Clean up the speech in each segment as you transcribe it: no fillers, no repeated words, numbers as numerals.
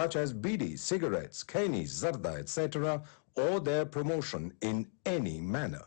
such as bidi, cigarettes, kani, zarda, etc., or their promotion in any manner.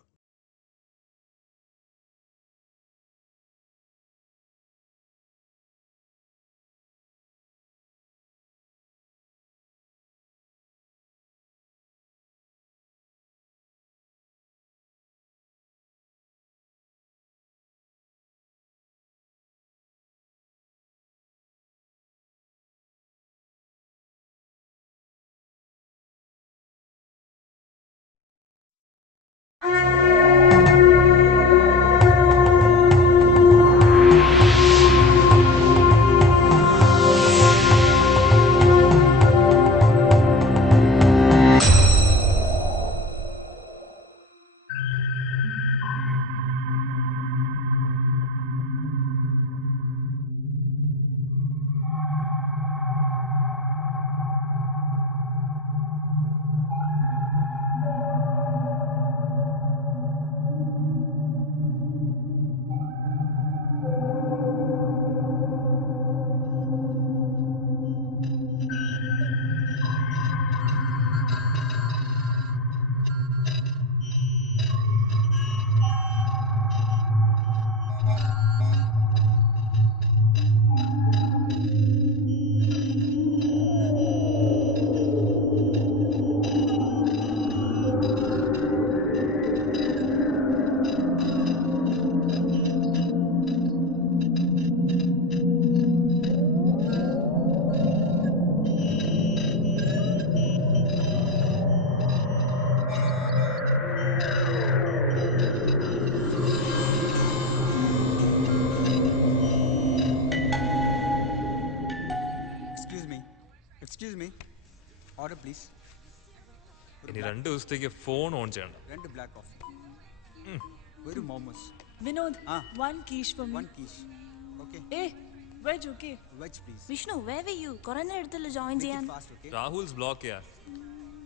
Excuse me. Order please. ഇനി 2 ദിവസത്തേക്ക് phone on ചെയ്യണം. 2 black coffee. ഒരു momos. Vinod, one quiche for me. One quiche. Okay. Hey, veg okay? Veg please. Vishnu, where were you? കുറേ നേരത്തിൽ join Make ചെയ്യാൻ. it fast, okay? Rahul's block യാർ.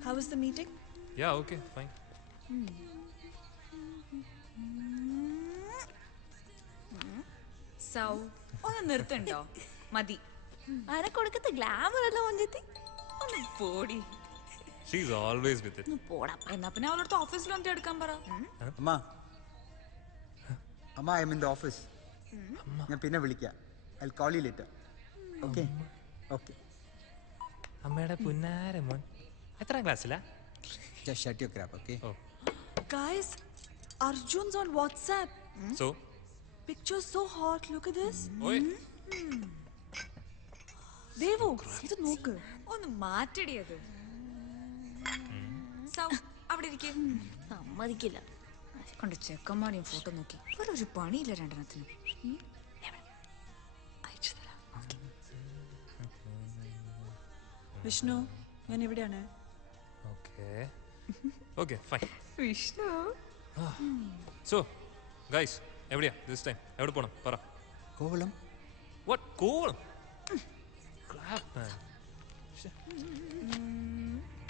How was the meeting? Yeah, okay, fine. സൗ ഒന്ന് നിർത്തണ്ടോ? മതി. അനക്കൊടുക്കത്തെ glamour എല്ലാം ഒഞ്ചെത്തി. ഒന്ന് പോടി. She's always with it. പോടാ. എന്നാ പിന്നെ അവളടുത്ത് ഓഫീസിൽ വന്നിട്ട് എടുക്കാൻ പറ. അമ്മ I am in the office. ഞാൻ പിന്നെ വിളിക്കാം. I'll call you later. Okay? Okay. അമ്മയുടെ പുന്നാര മോൻ എത്രാം ക്ലാസ്സിലാ? Just shut your crap, okay? Oh. Guys, Arjun's on WhatsApp. So, Picture so hot. Look at this. oy. Devu, ഇത് നോക്ക്. ഒന്ന് മാറ്റടി അത്. സൗ അവിടെ ഇരിക്കേ. സമ്മതിക്കില്ല. കൊണ്ട് ചെക്കന്മാരെയും ഫോട്ടോ നോക്കി വേറെ ഒരു പണിയില്ല രണ്ടെണ്ണത്തിന്. വിഷ്ണു, ഞാൻ ഇവിടെയാണ്. Okay, fine. Vishnu So, guys, എവിടെയാ this time? എവിടെ പോണം? പറ. Kovalam. What? Kovalam? Crap, man.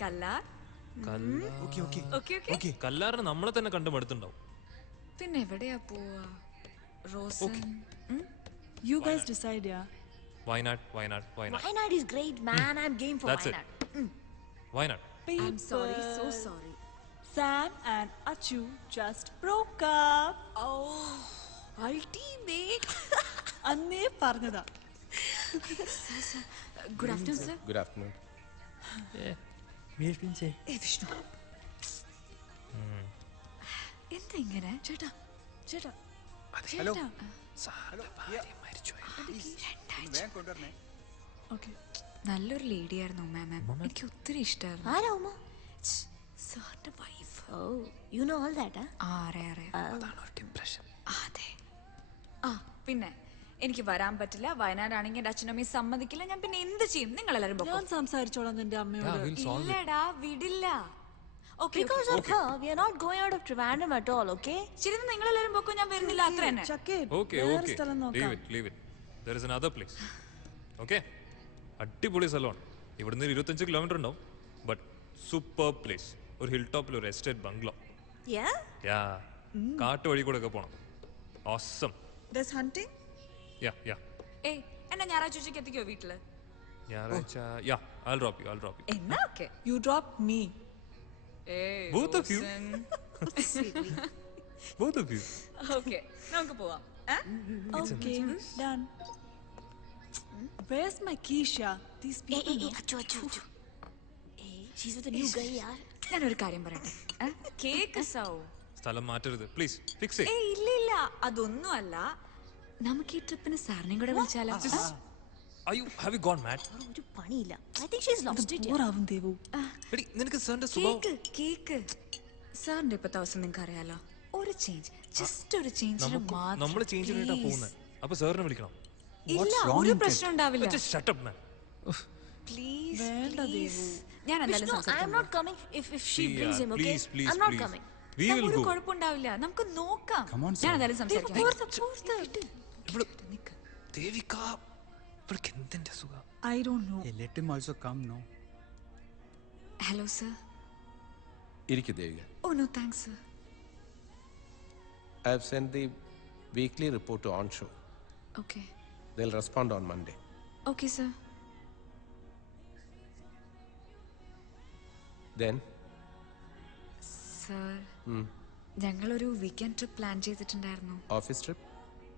Kallar. Okay, okay. Okay okay. Okay. കല്ലാറിന് നമ്മളെ തന്നെ കണ്ടു മടുത്തുണ്ടാവും. പിന്നെ എവിടെയാ പോവാ? Rosan. You guys decide, yeah. Wynad. Wynad is great, man. I'm game for That's it. Wynad. Wynad. I'm sorry, so sorry. Sam and Achu just broke up. Oh, ultimate. അന്നേ പറഞ്ഞതാ. Good afternoon, sir. Good afternoon. ഏ വിഷ്ണു. എന്താ ഇങ്ങനെ? ചേട്ടാ, ചേട്ടാ. Hello. സാറിന്റെ ഭാര്യ മരിച്ചുപോയി. വേഗം കൊണ്ടുവരണേ. Okay. നല്ലൊരു ലേഡി ആയിരുന്നു മാം. എനിക്ക് ഒത്തിരി ഇഷ്ടമായിരുന്നു. ആരാ ഉമ്മ? സാറിന്റെ wife. Oh, you know all that, huh? അറിയാം. അതാണ് ഒരു ഡിപ്രഷൻ. അതെ. ആ പിന്നെ എനിക്ക് വരാൻ പറ്റില്ല. വയനാടാണെങ്കിൽ എൻ്റെ അച്ഛനമ്മയും സമ്മതിക്കില്ല. ഞാൻ പിന്നെ എന്ത് ചെയ്യും? നിങ്ങൾ എല്ലാവരും ഞാൻ സംസാരിച്ചോളാം നിന്റെ അമ്മയോട്. ഇല്ലടാ വിടില്ല. Okay Because of her, we are not going out of Trivandrum at all, okay? ശരി, നിങ്ങൾ എല്ലാവരും പോക്കോ. ഞാൻ വരുന്നില്ല, അത്ര തന്നെ. ചക്കേ, Okay, വേറെ okay. സ്ഥലം നോക്കാം. Leave it. There is another place. Okay? അടിപൊളി സ്ഥലമാണ്. ഇവിടുന്ന് 25 കിലോമീറ്റർ ഉണ്ടാവും. But super place. ഒരു ഹിൽ ടോപ്പിൽ ഒരു എസ്റ്റേറ്റ് ബംഗ്ലോ. Yeah? കാട്ട് വഴി കൂടെ ഒക്കെ പോണം. Awesome. There's hunting? Yeah. ഏയ് എന്നെ ഞായറാഴ്ച ഉച്ചയ്ക്ക് എത്തിക്കോ വീട്ടില്? ഞായറാഴ്ച യാ I'll drop you എന്നാ okay You drop me. both of you okay നമുക്ക് പോവാം Okay, done. Where's my Keisha? These Hey, people. hey, hey, achu. Hey, she's with a new guy, yaar. ഞാനൊരു കാര്യം പറയട്ടെ കേക്ക് സൗ സ്ഥലം മാറ്റരുത് പ്ലീസ് ഫിക്സ് ഇല്ല അതൊന്നും അല്ല നമുക്ക് ഈ ട്രിപ്പിന് സാറിനെയും കൂടെ വിളിച്ചാലോ have you gone mad ഒരു പണിയില്ല. I think she's lost it. Bore ആവും ദേവു. എടി നിനക്ക് സാറിന്റെ സ്വഭാവം കേക്ക് സാറിന്റെ ഇപ്പത്തെ അവസ്ഥ നിങ്ങൾക്ക് അറിയാലോ ഒരു ചേഞ്ച് ജസ്റ്റ് ഒരു ചേഞ്ചിന് നമ്മൾ ചേഞ്ച് ചെയ്തിട്ടാ പോകുന്നത് അപ്പൊ സാറിനെ വിളിക്കണം ഇല്ല ഒരു പ്രശ്നം ഉണ്ടാവില്ല just shut up man please ഞാൻ എന്തായാലും Vishnu, I am not coming if she See, brings him, okay? please, I'm not please. coming. we will ഒരു go കുഴപ്പമുണ്ടാവില്ല നമുക്ക് നോക്കാം Come on, ഞാൻ sir. എന്തായാലും സംസാരിക്കാം ദേവിക ഇവൾക്ക് എന്തിന്റെ സുഖം I don't know. Hey, let him also come, no? Hello sir ഇരിക്കു Devika. Oh no thanks sir I have sent the weekly report to onshore. Okay They'll respond on Monday. Okay sir Then sir ഞങ്ങളൊരു weekend trip plan ചെയ്തിട്ടുണ്ടായിരുന്നു office trip?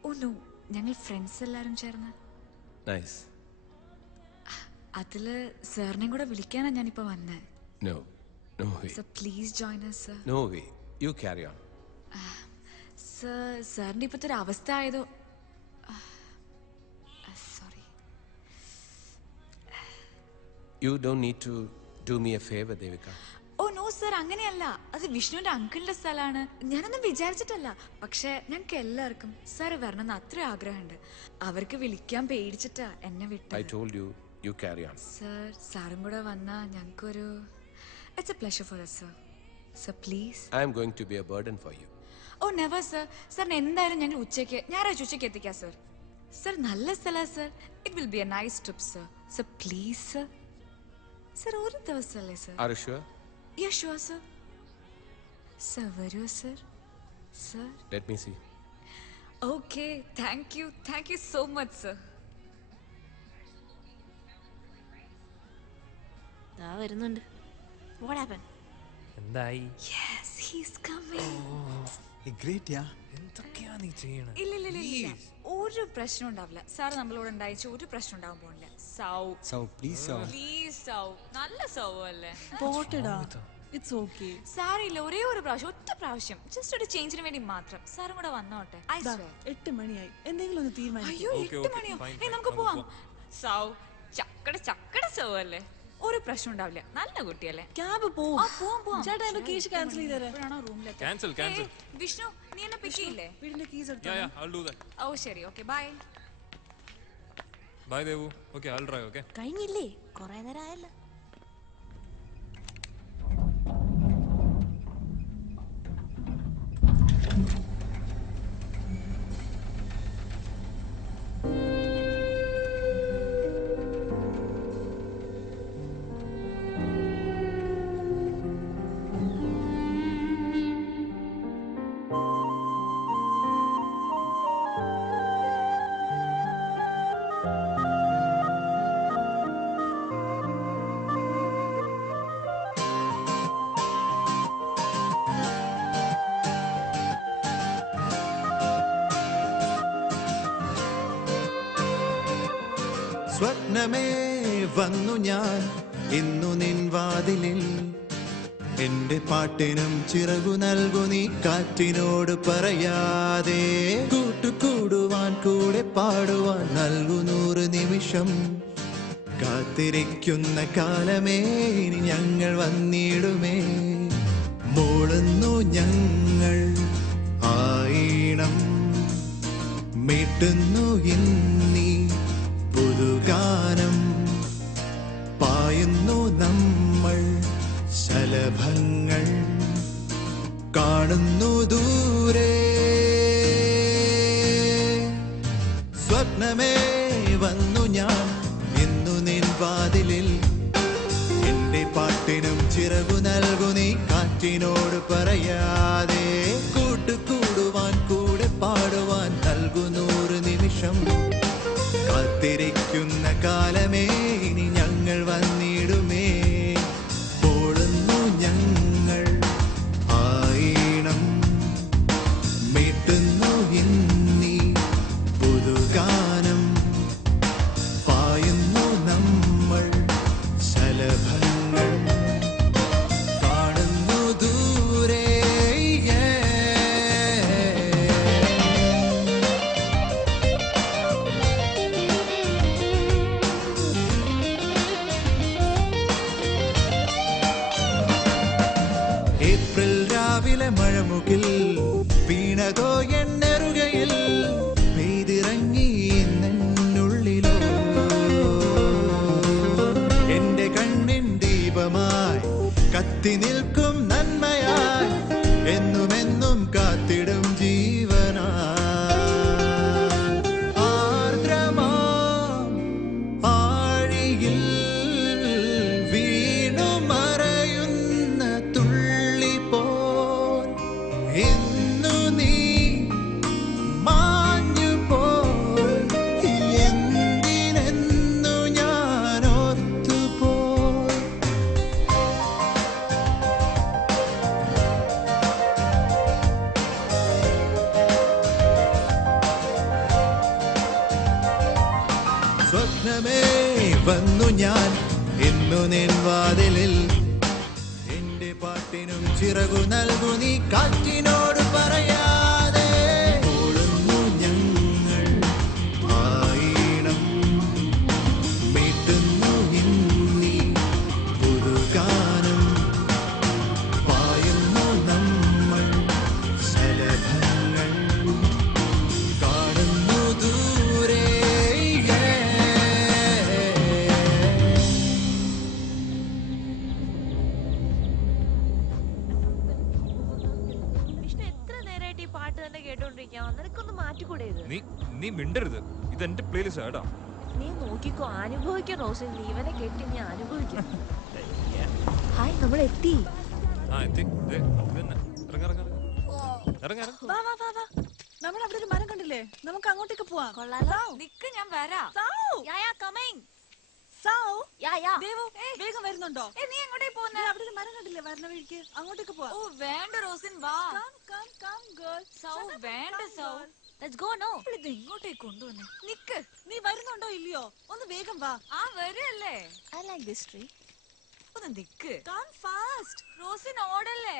Oh no ഞങ്ങൾ friends എല്ലാവരും ചേർന്ന് Nice. അതില് സാറിനെയും കൂടെ വിളിക്കാനാ ഞാനിപ്പോ വന്നേ No way. Sir please join us sir No way. You carry on. Sir സാറിന്റെ ഇപ്പോഴത്തെ ഒരു അവസ്ഥ ആയതോ sorry You don't need to do me a favor, Devika. Oh no sir അങ്ങനെയല്ല അത് വിഷ്ണുവിന്റെ അങ്കിളിന്റെ സ്ഥലമാണ് ഞാനൊന്നും വിചാരിച്ചിട്ടല്ല പക്ഷെ ഞങ്ങൾക്ക് എല്ലാവർക്കും സാർ വരണമെന്ന് അത്ര ആഗ്രഹമുണ്ട് അവർക്ക് വിളിക്കാൻ പേടിച്ചിട്ടാ എന്നെ I വിട്ടത് told you, you carry on. Sir സാറും കൂടെ വന്നാ ഞങ്ങൾക്കൊരു it's a pleasure for us sir sir please I am going to be a burden for you. Oh never sir സാറിന് എന്തായാലും ഞങ്ങൾ ഞായറാഴ്ച ഉച്ചയ്ക്ക് എത്തിക്കാം സർ സർ നല്ല സ്ഥലമാണ് sir it will be a nice trip sir sir please sir sir ഒരു ദിവസമല്ലേ sir Are you sure? Yeah sure sir sir വരൂ sir sir Let me see. Okay thank you so much sir ദാ വരുന്നുണ്ട്. What happened? എന്തായി yes he's coming Hey, great, yeah. എന്തൊക്കെയാ നീ ചെയ്യണേ ഇല്ല ഒരു പ്രശ്നം ഉണ്ടാവില്ല സാർ നമ്മളോട് ഉണ്ടായിച്ച ഒരു പ്രശ്നം ഉണ്ടാവാൻ പോണില്ല സൗ So, please, sir. പ്ലീസ് സൗ നല്ല സൗ അല്ലേ പോട്ടെടാ. It's okay. സാറില്ല ഒരേ ഒരു പ്രാവശ്യം ഒറ്റ പ്രാവശ്യം ജസ്റ്റ് ഒരു ചേഞ്ചിന് വേണ്ടി മാത്രം സാറും കൂടെ വന്നോട്ടെ I ദാ, swear. 8 മണിയായി. എന്തെങ്കിലും ഒന്ന് തീരുമാനിക്കും. അയ്യോ Okay, 8 okay, മണിയോ fine, ഏയ് fine, നമുക്ക് നമുക്ക് പോവാം സൗ ചക്കട സൗ അല്ലേ ഒരു പ്രശ്നം ഉണ്ടാവില്ല നല്ല കുട്ടിയല്ലേ ക്യാബ് പോ. ആ പോവാം ചേട്ടാ എന്റെ കീശ് ക്യാൻസൽ ചെയ്തേരെ. എപ്പോഴാണോ റൂമിലെത്തി Cancel. വിഷ്ണു നീ എന്നെ പിക്ക് ചെയ്യില്ലേ വീടിന്റെ കീസ് എടുത്തോ. yeah I'll do that ഓ ശരി okay bye bye devu okay I'll drive okay കഴിഞ്ഞില്ലേ? കുറേ നേരം ആയല്ലോ. സ്വപ്നമേ വന്നു ഞാൻ ഇന്നു നിൻ വാതിലിൽ എന്റെ പാട്ടിനും ചിറകു നൽകു നീ കാറ്റിനോട് പറയാതെ കൂട്ടുകൂടുവാൻ കൂടെ പാടുവാൻ നൽകു 100 നിമിഷം കാത്തിരിക്കുന്ന കാലമേ ഇനി ഞങ്ങൾ വന്നിടുമേ മൂളുന്നു ഞങ്ങൾ ആയിണം മീട്ടുന്നു ഇന്നീ പുതുഗാനം പായുന്നു നമ്മൾ ശലഭങ്ങൾ കാണുന്നു ദൂരെ സ്വപ്നമേ വന്നു ഞാൻ ഇന്നു നിൻ വാതിലിൽ എന്റെ പാട്ടിനും ചിറകു നൽകു നീ കാറ്റിനോട് പറയാതെ കൂട്ടുകൂടുവാൻ കൂടെ പാടുവാൻ നൽകു 100 നിമിഷം കാത്തിരിക്കുന്ന കാലമേ ഇനി ഏപ്രിൽ രാവിലെ മഴമുകിൽ വീണതോ എന്നെറുകയിൽ പെയ്തിറങ്ങി എന്നുള്ളിലോ എന്റെ കണ്ണിൻ ദീപമായി കത്തി നിൽക്കും നന്മയായി എന്നുമെന്നും കാത്തിടും ജീവനാ ആർദ്രമാം ആഴിയിൽ വീണു മറയുന്ന തുള്ളി പോൽ ഇന്നു നീ മാഞ്ഞു പോൽ എന്തിനെന്നു ഞാൻ ഓർത്തുപോൽ സ്വപ്നമേ വന്നു ഞാൻ ഇന്നു നിൻ വാതിലിൽ എന്റെ പാട്ടിനും ചിറകു നൽകു നീ കാറ്റിനോട് പറയാതെ ഓടുന്നു ഞങ്ങൾ ആയിണം മീട്ടുന്നു ഇന്നീ പുതുഗാനം പായുന്നു നമ്മൾ ശലഭങ്ങൾ കാണുന്നു ദൂരെ വിഷ്ണു എത്ര നേരമായിട്ട് ഈ പാട്ട് തന്നെ കേട്ടോണ്ടിരിക്കാം നിനക്കൊന്ന് മാറ്റിക്കൂടെ ഇത് നീ മിണ്ടരുത്. ഇത് എന്റെ പ്ലേലിസ്റ്റ് കേട്ടോ. നീ നോക്കിക്കോ അനുഭവിക്കാം റോസിൻ ജീവനെ കെട്ടി നീ അനുഭവിക്കാം ഹായ് നമ്മൾ എത്തി എത്തി. ഇതന്നെ. ഇറങ്ങ ഇറങ്ങ ഇറങ്ങ ഇറങ്ങ. വാ വാ വാ വാ. നമ്മൾ അവിടെ ഒരു മരം കണ്ടില്ലേ? നമുക്ക് അങ്ങോട്ടേക്ക് പോവാം. കൊള്ളാലോ നിക്ക് ഞാൻ വരാം. യാ കമ്മിങ് സൗ, യാ ദേവു, വേഗം വരുന്നുണ്ടോ? നീ എങ്ങോട്ടേ പോകുന്നേ? അവിടെ ഒരു മരം കണ്ടില്ലേ വരുന്ന വഴിക്ക്? അങ്ങോട്ടേക്ക് പോവാം. ഓ വേണ്ട റോസിൻ, വാ. Come, girl. സൗ വേണ്ട സൗ. ലെറ്റ്സ് ഗോ നോ ഇത് ഇങ്ങോട്ടേക്ക് കൊണ്ടുവന്നേ. നിക്ക്. നീ വരുന്നുണ്ടോ ഇല്ലയോ? ഒന്ന് വേഗം വാ. വരല്ലേ? ഐ ലൈക്ക് ദിസ് ട്രീ ഒന്ന് നിക്ക്. Come fast. റോസിൻ ഓടല്ലേ?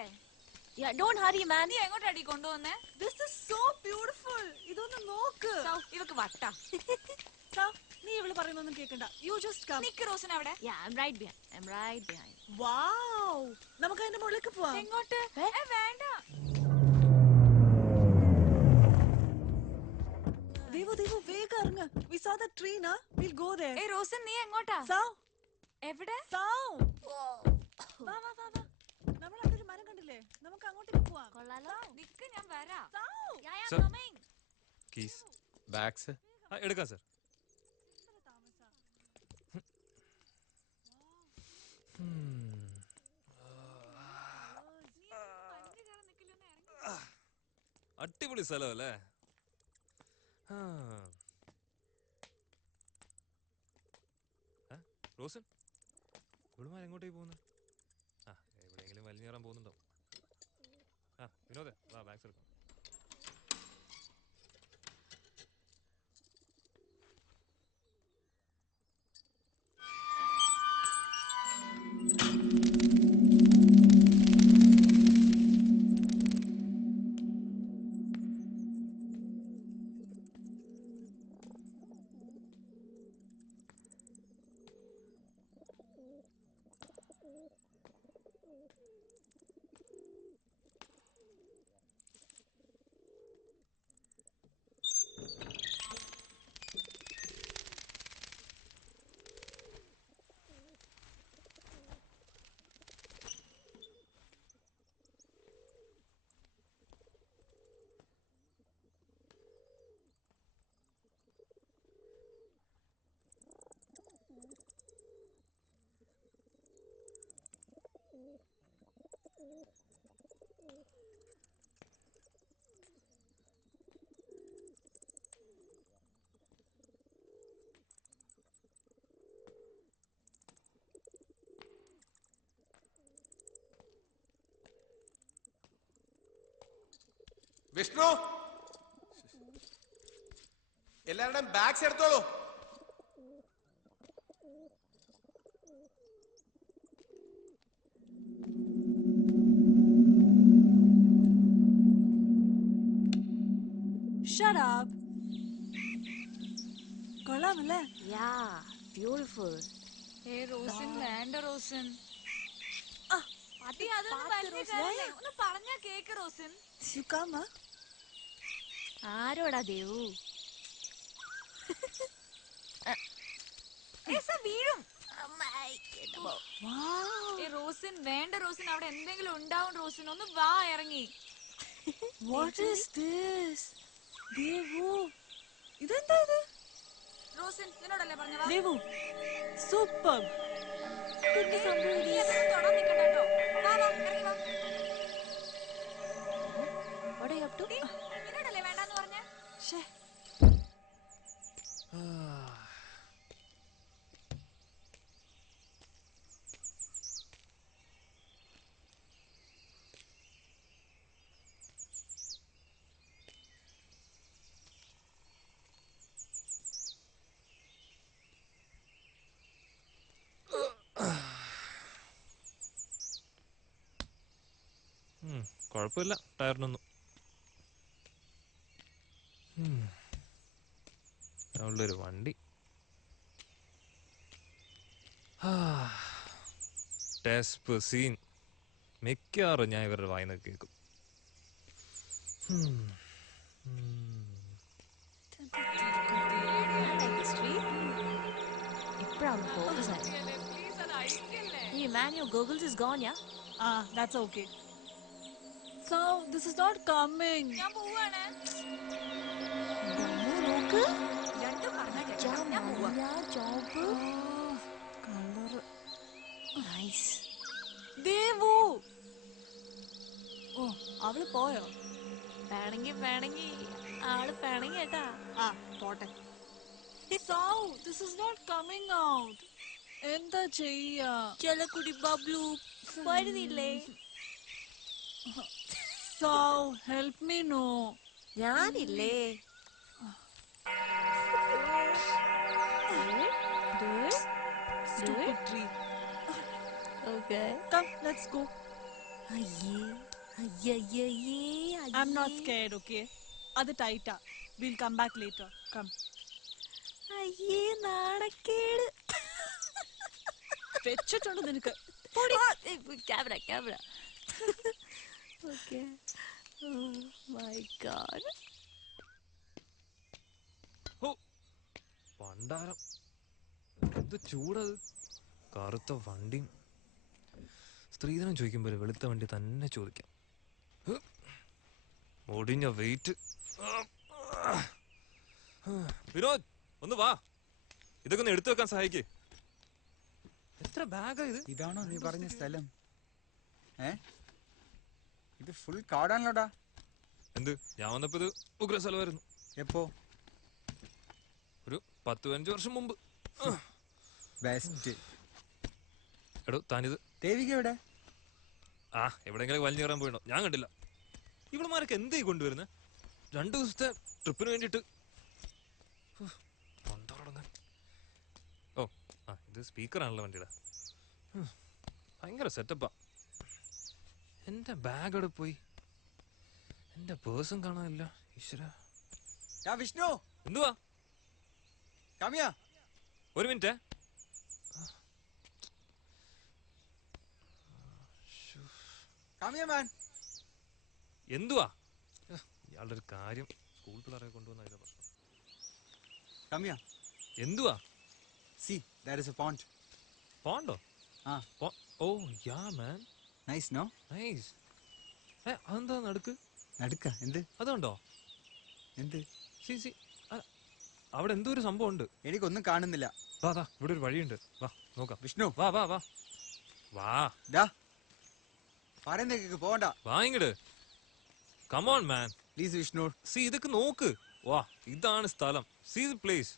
യാ ഡോണ്ട് ഹറി മാൻ നീ എങ്ങോട്ടടി കൊണ്ടുവന്നേ? This is so beautiful. ഇതൊന്ന് നോക്ക്. സൗ, ഇവക്ക് വട്ടാ. സൗ, നീ ഇവള് പറയുന്നൊന്നും കേക്കണ്ട. You just come. Nick Rosen അവിടെ. Yeah I am right behind Wow. നമുക്ക് അതിന്റെ മുകളിലേക്ക് പോവാം. എങ്ങോട്ട്? വേണ്ട. ദേവു വേഗം ഇറങ്ങ്. We saw the tree, na? We'll go there. Rosin നീ എങ്ങോട്ടാ? സൗ, എവിടെ? സൗ. വാ. നമ്മൾ അവിടെ ഒരു മരം കണ്ടില്ലേ? നമുക്ക് അങ്ങോട്ടേക്ക് പോവാം. കൊള്ളാലോ നിക്ക് ഞാൻ വരാം. സൗ. യാ Sir. Coming keys. ബാഗ്സ്. എടുക്കാം സർ. അടിപൊളി സ്ഥലം അല്ലേ? റോസൻ, ഇവിടുമാർ എങ്ങോട്ടേക്ക് പോകുന്നു? എവിടെയെങ്കിലും വലിഞ്ഞേറാൻ പോകുന്നുണ്ടോ? വിനോദേ, വാ ബാഗ്സ് എടുക്കാം. വിഷ്ണു, എല്ലാവരുടെയും ബാഗ്സ് എടുത്തോളൂ. Shut up. കൊള്ളാമല്ലേ? യാ ബ്യൂട്ടിഫുൾ റോസിൻ വേണ്ട റോസിൻ. അടി അതൊന്നും വലിയ കാര്യമല്ല. ഒന്ന് പറഞ്ഞാ cake Rosin. You come, huh? ആരോടാ ദേവു? വീഴും. Wow. റോസിൻ വേണ്ട റോസിൻ, അവിടെ എന്തെങ്കിലും ഉണ്ടാവും റോസിൻ. ഒന്ന് വാ ഇറങ്ങി. What is this? Devu. ഇതെന്താ ഇത്? റോസിൻ നിന്നോടല്ലേ പറഞ്ഞ വാ. ദേവു. Super. നീ അതൊന്നും തൊടാൻ നിൽക്കണ്ട കേട്ടോ. വാ വാ ഇറങ്ങി വാ. What are you up to? നിന്നോടല്ലേ വേണ്ടാന്ന് പറഞ്ഞ. ശ്ശേ. കുഴപ്പമില്ല ടയറിനൊന്നും. ഉള്ളൊരു വണ്ടി. ടെസ്പസീൻ മിക്കവാറും ഞാൻ ഇവരുടെ വായിന്ന് കേൾക്കും. ഇപ്പഴാണ് ഫോക്കസ് ആയത്. Hey man, your goggles is gone, yeah? That's okay. So, this is not coming. ഞാൻ പോവാണ്. നോക്ക്. രണ്ടും പറഞ്ഞാ കേൾക്കണം. ഞാൻ പോവാ. ജോബ്. Color. Nice. ദേവു. ഓ, അവള് പോയോ? വേണമെങ്കി ആള് വേണമെങ്കി കേട്ടാ. പോട്ടെ. So, this is not coming out. എന്താ ചെയ്യാ? ചെലക്കുടി ബബ്ലു വരുന്നില്ലേ? So, help me no. ഞാനില്ലേ? Stupid tree. Okay. Come, let's go. അയ്യേ. I'm not scared, okay? അത് ടൈറ്റാ. We'll come back later. Come. അയ്യേ നാണക്കേട്. വെച്ചിട്ടുണ്ട് നിനക്ക്. Camera. Okay. Oh my God. പണ്ടാരം എന്ത് ചൂടത്. കറുത്ത വണ്ടിയും സ്ത്രീധനം ചോദിക്കുമ്പോൾ വെളുത്ത വണ്ടി തന്നെ ചോദിക്കാം. ഒടിഞ്ഞ വെയിറ്റ്. വിനോദ് ഒന്ന് വാ, ഇതൊക്കെ ഒന്ന് എടുത്തു വെക്കാൻ സഹായിക്കേ. എത്ര ബാഗാ ഇത്? ഇതാണോ നീ പറഞ്ഞ സ്ഥലം? ഇത് ഫുൾ കാടാണല്ലോടാ. എന്ത്, ഞാൻ വന്നപ്പോ ഇത് ഉഗ്ര സ്ഥലമായിരുന്നു. എപ്പോ? ഒരു 10-15 വർഷം മുമ്പ്. ബെസ്റ്റ്. എടോ താനിത് ദേവിക എവിടെ? എവിടെയെങ്കിലും വലിഞ്ഞു കയറാൻ പോയിട്ടോ, ഞാൻ കണ്ടില്ല. ഇവിടെമാരൊക്കെ എന്തേ കൊണ്ടുവരുന്നത്? 2 ദിവസത്തെ ട്രിപ്പിന് വേണ്ടിട്ട്. ഇത് സ്പീക്കറാണല്ലോ വണ്ടിയുടെ. ഭയങ്കര സെറ്റപ്പാ. എന്റെ ബാഗ് അവിടെ പോയി, എന്റെ പേഴ്സും കാണാനില്ല. ഈശ്വര. വിഷ്ണു, എന്തുവാ? കാമിയ, ഒരു മിനിറ്റ്. കാമിയ മാൻ. എന്തുവാ ഇയാളുടെ ഒരു കാര്യം? സ്കൂൾ പിള്ളേരെ കൊണ്ടുവന്ന ഇതാ പ്രശ്നം. കാമിയ, എന്തുവാ? See, there is a pond. പോണ്ടോ? Oh yeah man. Nice, no? Nice. അതെന്താ നടുക്ക്? നടുക്ക എന്ത്? അതുണ്ടോ? എന്ത്? സി അവിടെ എന്തോ ഒരു സംഭവം ഉണ്ട്. എനിക്കൊന്നും കാണുന്നില്ല. വാ ഇവിടെ ഒരു വഴിയുണ്ട്, വാ നോക്കാം. വിഷ്ണു, വാ വാ വാ വാ. പറയുന്നേക്ക് പോകണ്ട. വാ ഇങ്ങട്. Come on man. Please Vishnu. See ഇതൊക്കെ നോക്ക്. വാ, ഇതാണ് സ്ഥലം. See the place.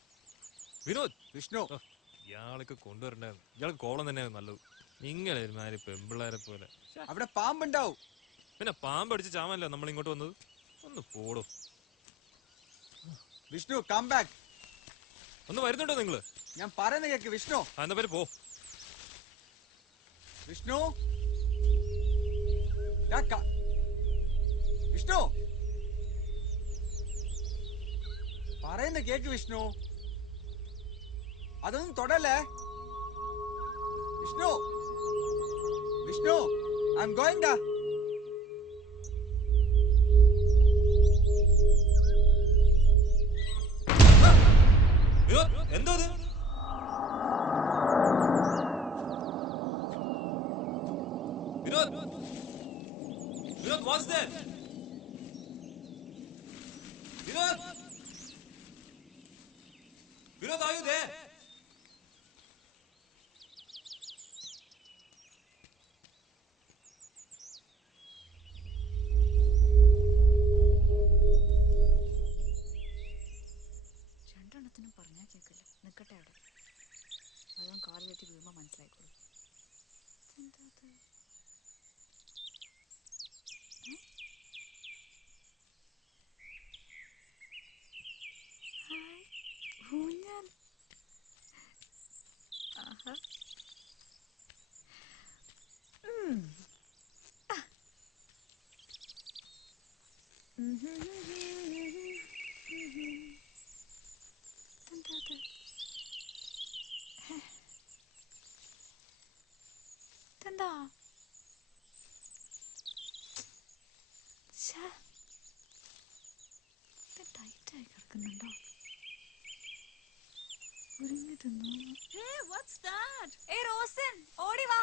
Vinod, Vishnu, ഇയാളൊക്കെ കൊണ്ടുവരണ്ടായിരുന്നു. ഇയാൾക്ക് കോളം തന്നെയാണ് നല്ലത്. ഇങ്ങനെ ഒരുമാതിരി പെമ്പിള്ളേരെ പോലെ. അവിടെ പാമ്പുണ്ടാവും. പിന്നെ പാമ്പടിച്ച് ചാമല്ലോ നമ്മൾ ഇങ്ങോട്ട് വന്നത്. ഒന്ന് പോടോ. Vishnu, come back. ഒന്ന് വരുന്നുണ്ടോ നിങ്ങള്? ഞാൻ പറയുന്ന കേക്ക് വിഷ്ണു. എന്നാ പേര് പോ. വിഷ്ണു, വിഷ്ണു, പറയുന്ന കേക്ക് വിഷ്ണു. അതൊന്നും തൊടല്ലേ Vishnu. Vishnu, I'm going da. Vinod എന്തോ ഇത്? Vinod Vinod what's that? Vinod Vinod are you there? രണ്ടെണ്ണത്തിനും പറഞ്ഞാൽ കേൾക്കില്ല. നിൽക്കട്ടെ അവിടെ. അതും കാർ കയറ്റി വീഴുമ്പോൾ മനസ്സിലായിക്കോളൂ. എന്താ ഊഞ്ഞാൽ. ആഹാ. എന്താ ടൈറ്റായി കിടക്കുന്നുണ്ടോ? ഒരുങ്ങി തിന്നു. Hey, what's that? ഏയ് റോസൻ, ഓടി വാ.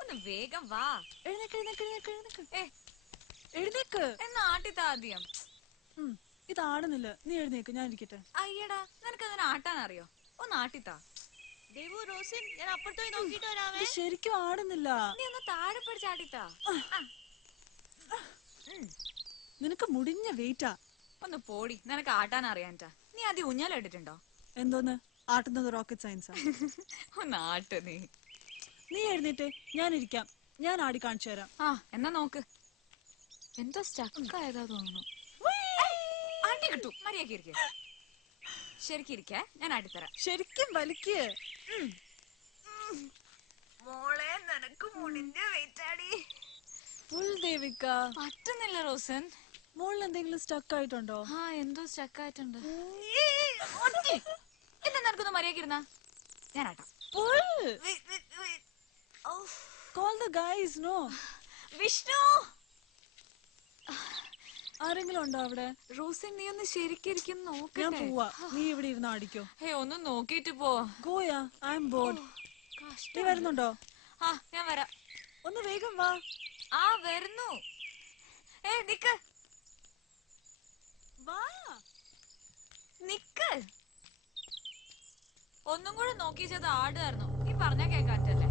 ഒന്ന് വേഗം വാ. എഴുന്നേക്ക് എഴുന്നേക്ക് എഴുന്നേക്ക് എഴുന്നേക്ക്. ഏ എഴുന്നേക്ക്. എന്നാ ആട്ടിത്താ ആദ്യം. ഇതാടുന്നില്ല. നീ എഴുന്നേക്ക്, ഞാൻ ഇരിക്കട്ടെ. അയ്യടാ, നിനക്ക് അതിനെ ആട്ടാൻ അറിയോ? ഒന്ന് ആട്ടിത്താ. ദേവു റോസിൻ ഞാൻ അപ്പുറത്തോയി നോക്കിട്ട് വരാമേ. ഇത് ശരിക്കും ആടുന്നില്ല. നീ ഒന്ന് താഴെ പിടിച്ച് ആട്ടിത്താ. നിനക്ക് മുടിഞ്ഞ വെയിറ്റാ. ഒന്ന് പോടി, നിനക്ക് ആട്ടാൻ അറിയാൻറ്റാ. നീ ആദ്യം ഊഞ്ഞാലിട്ടിട്ടുണ്ടോ? എന്തോന്ന് ആട്ടുന്നത്? റോക്കറ്റ് സയൻസാ. ഒന്ന് ആട്ട് നീ. നീ എഴുന്നേറ്റ്, ഞാൻ ഇരിക്കാം. ഞാൻ ആടി കാണിച്ചു തരാം. ആ എന്നാ നോക്ക്. എന്തോ സ്റ്റക്കായതാ തോന്നുന്നു. ആട്ടി കിട്ടു. മര്യാദക്ക് ഇരിക്കേ. ശരിക്കും ഇരിക്കേ, ഞാൻ ആട്ടിത്തരാം. ശരിക്കും വലിക്ക്. മോളെ നിനക്ക് മുടിഞ്ഞ വെയിറ്റാടി. ദേവിക പറ്റുന്നില്ല റോസൻ. മോളിൽ എന്തെങ്കിലും സ്റ്റക്ക് ആയിട്ടുണ്ടോ? ആ എന്തോ സ്റ്റക്കായിട്ടുണ്ട്. എന്താ നിനക്കൊന്ന് മര്യാദക്ക് ഇരുന്നാ? ഞാൻ ആട്ടാം. Call the guys, no. Vishnu, ആരെങ്കിലും ഉണ്ടോ അവിടെ? റോസൻ നീ ഒന്ന് ശരിക്കും ഞാൻ നോക്കട്ടെ. പോവാ. നീ ഇവിടെ ഇരുന്ന് ആടിക്കോ. ഒന്ന് നോക്കിട്ട് പോ. ഗോയാ, ഐ എം ബോർഡ്. നീ വരുന്നുണ്ടോ? ആ ഞാൻ വരാം. ഒന്ന് വേഗം വാ. ആ വരുന്നു. നിക്ക് വാ. നിക്ക്. ഒന്നും കൂടെ നോക്കിച്ചത് ആടുകായിരുന്നു. നീ പറഞ്ഞാ കേക്കാറ്റല്ലേ?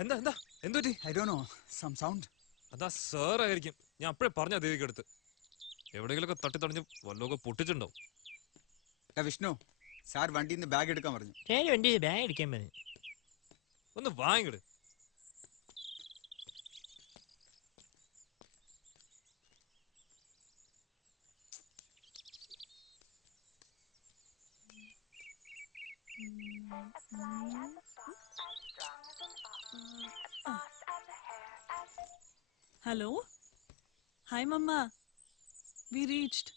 എന്താ എന്താ എന്തുപറ്റി? I don't know, some sound. അതാ സാർ ആയിരിക്കും. ഞാൻ അപ്പഴേ പറഞ്ഞ ദേവിക്ക് അടുത്ത് എവിടെയെങ്കിലൊക്കെ തട്ടി തടഞ്ഞ് വല്ലതൊക്കെ പൊട്ടിച്ചിട്ടുണ്ടോ? Vishnu, സാർ വണ്ടിയിൽ നിന്ന് ബാഗ് എടുക്കാൻ പറഞ്ഞു. വണ്ടി ബാഗ് അടിക്കാൻ പറഞ്ഞു. ഒന്ന് വാങ്ങിട്. Hello? Hi, Mama. We reached.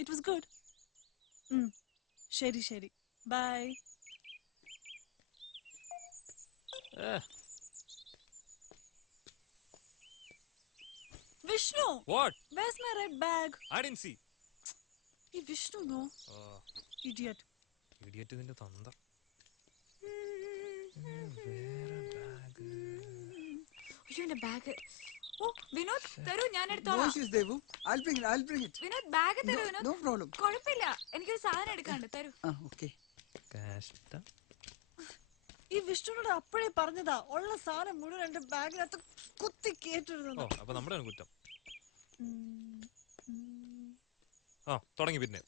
It was good. Sheri. Bye. Vishnu, What? where's my red bag? I didn't see. Hey, Vishnu, no. Idiot. Idiot നിന്റെ തന്ത. അയ്യോ എന്റെ ബാഗ്. ഓ വിനോദ് തരൂ, ഞാൻ No എടുത്തോളാം. issues, Devu. I'll bring it. Vinod bag തരൂ Vinod. No problem. കുഴപ്പമില്ല, എനിക്കൊരു സാധനം എടുക്കാണ്ട് തരൂ. Okay. കഷ്ടം. ഈ വിഷ്ണുനോട് അപ്പോഴേ പറഞ്ഞതാ ഉള്ള സാധനം മുഴുവൻ എന്റെ ബാഗിനകത്ത് കുത്തി കേട്ടിരുന്നു. അപ്പൊ നമ്മുടെ കുറ്റം. തുടങ്ങി. പിന്നെ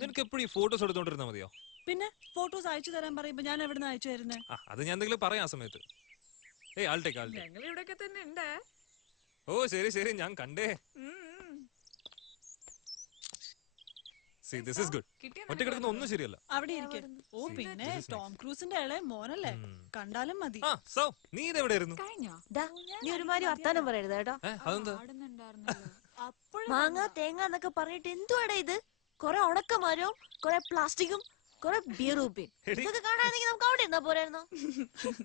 നിനക്ക് എപ്പോഴും ഈ ഫോട്ടോസ് എടുത്തോണ്ടിരുന്നാ മതിയോ? പിന്നെ ഫോട്ടോസ് അയച്ചു തരാൻ പറയുമ്പോ ഞാൻ എവിടുന്ന് അയച്ചു തരുന്നേ? അത് ഞാൻ എന്തെങ്കിലും പറയാം ആ സമയത്ത്. ആൾട്ടേക്ക് ഞങ്ങൾ ഇവിടെയൊക്കെ തന്നെ ഉണ്ട്. ഓ ശരി ഞാൻ കണ്ടേ. This is good. ഒറ്റ കിടക്കുന്ന ഒന്നും ശരിയല്ല. അവിടെ ഇരിക്കും. ഓ പിന്നെ ടോം ക്രൂസിന്റെ ഇളയ മോനല്ലേ, കണ്ടാലും മതി. നീ ഇതെവിടെയായിരുന്നു? കഴിഞ്ഞോ? നീ ഒരുമാതിരി വർത്താനം പറയരുത് കേട്ടോ. അതെന്താ? മാങ്ങ തേങ്ങ എന്നൊക്കെ പറഞ്ഞിട്ട് എന്തുവാടാ ഇത്? കൊറേ ഉണക്കമരവും കൊറേ പ്ലാസ്റ്റിക്കും കൊറേ ബിയറൂപ്പി ഇതൊക്കെ കാണാനെങ്കിൽ നമുക്ക് അവിടെ ഇരുന്നാ പോരായിരുന്നോ?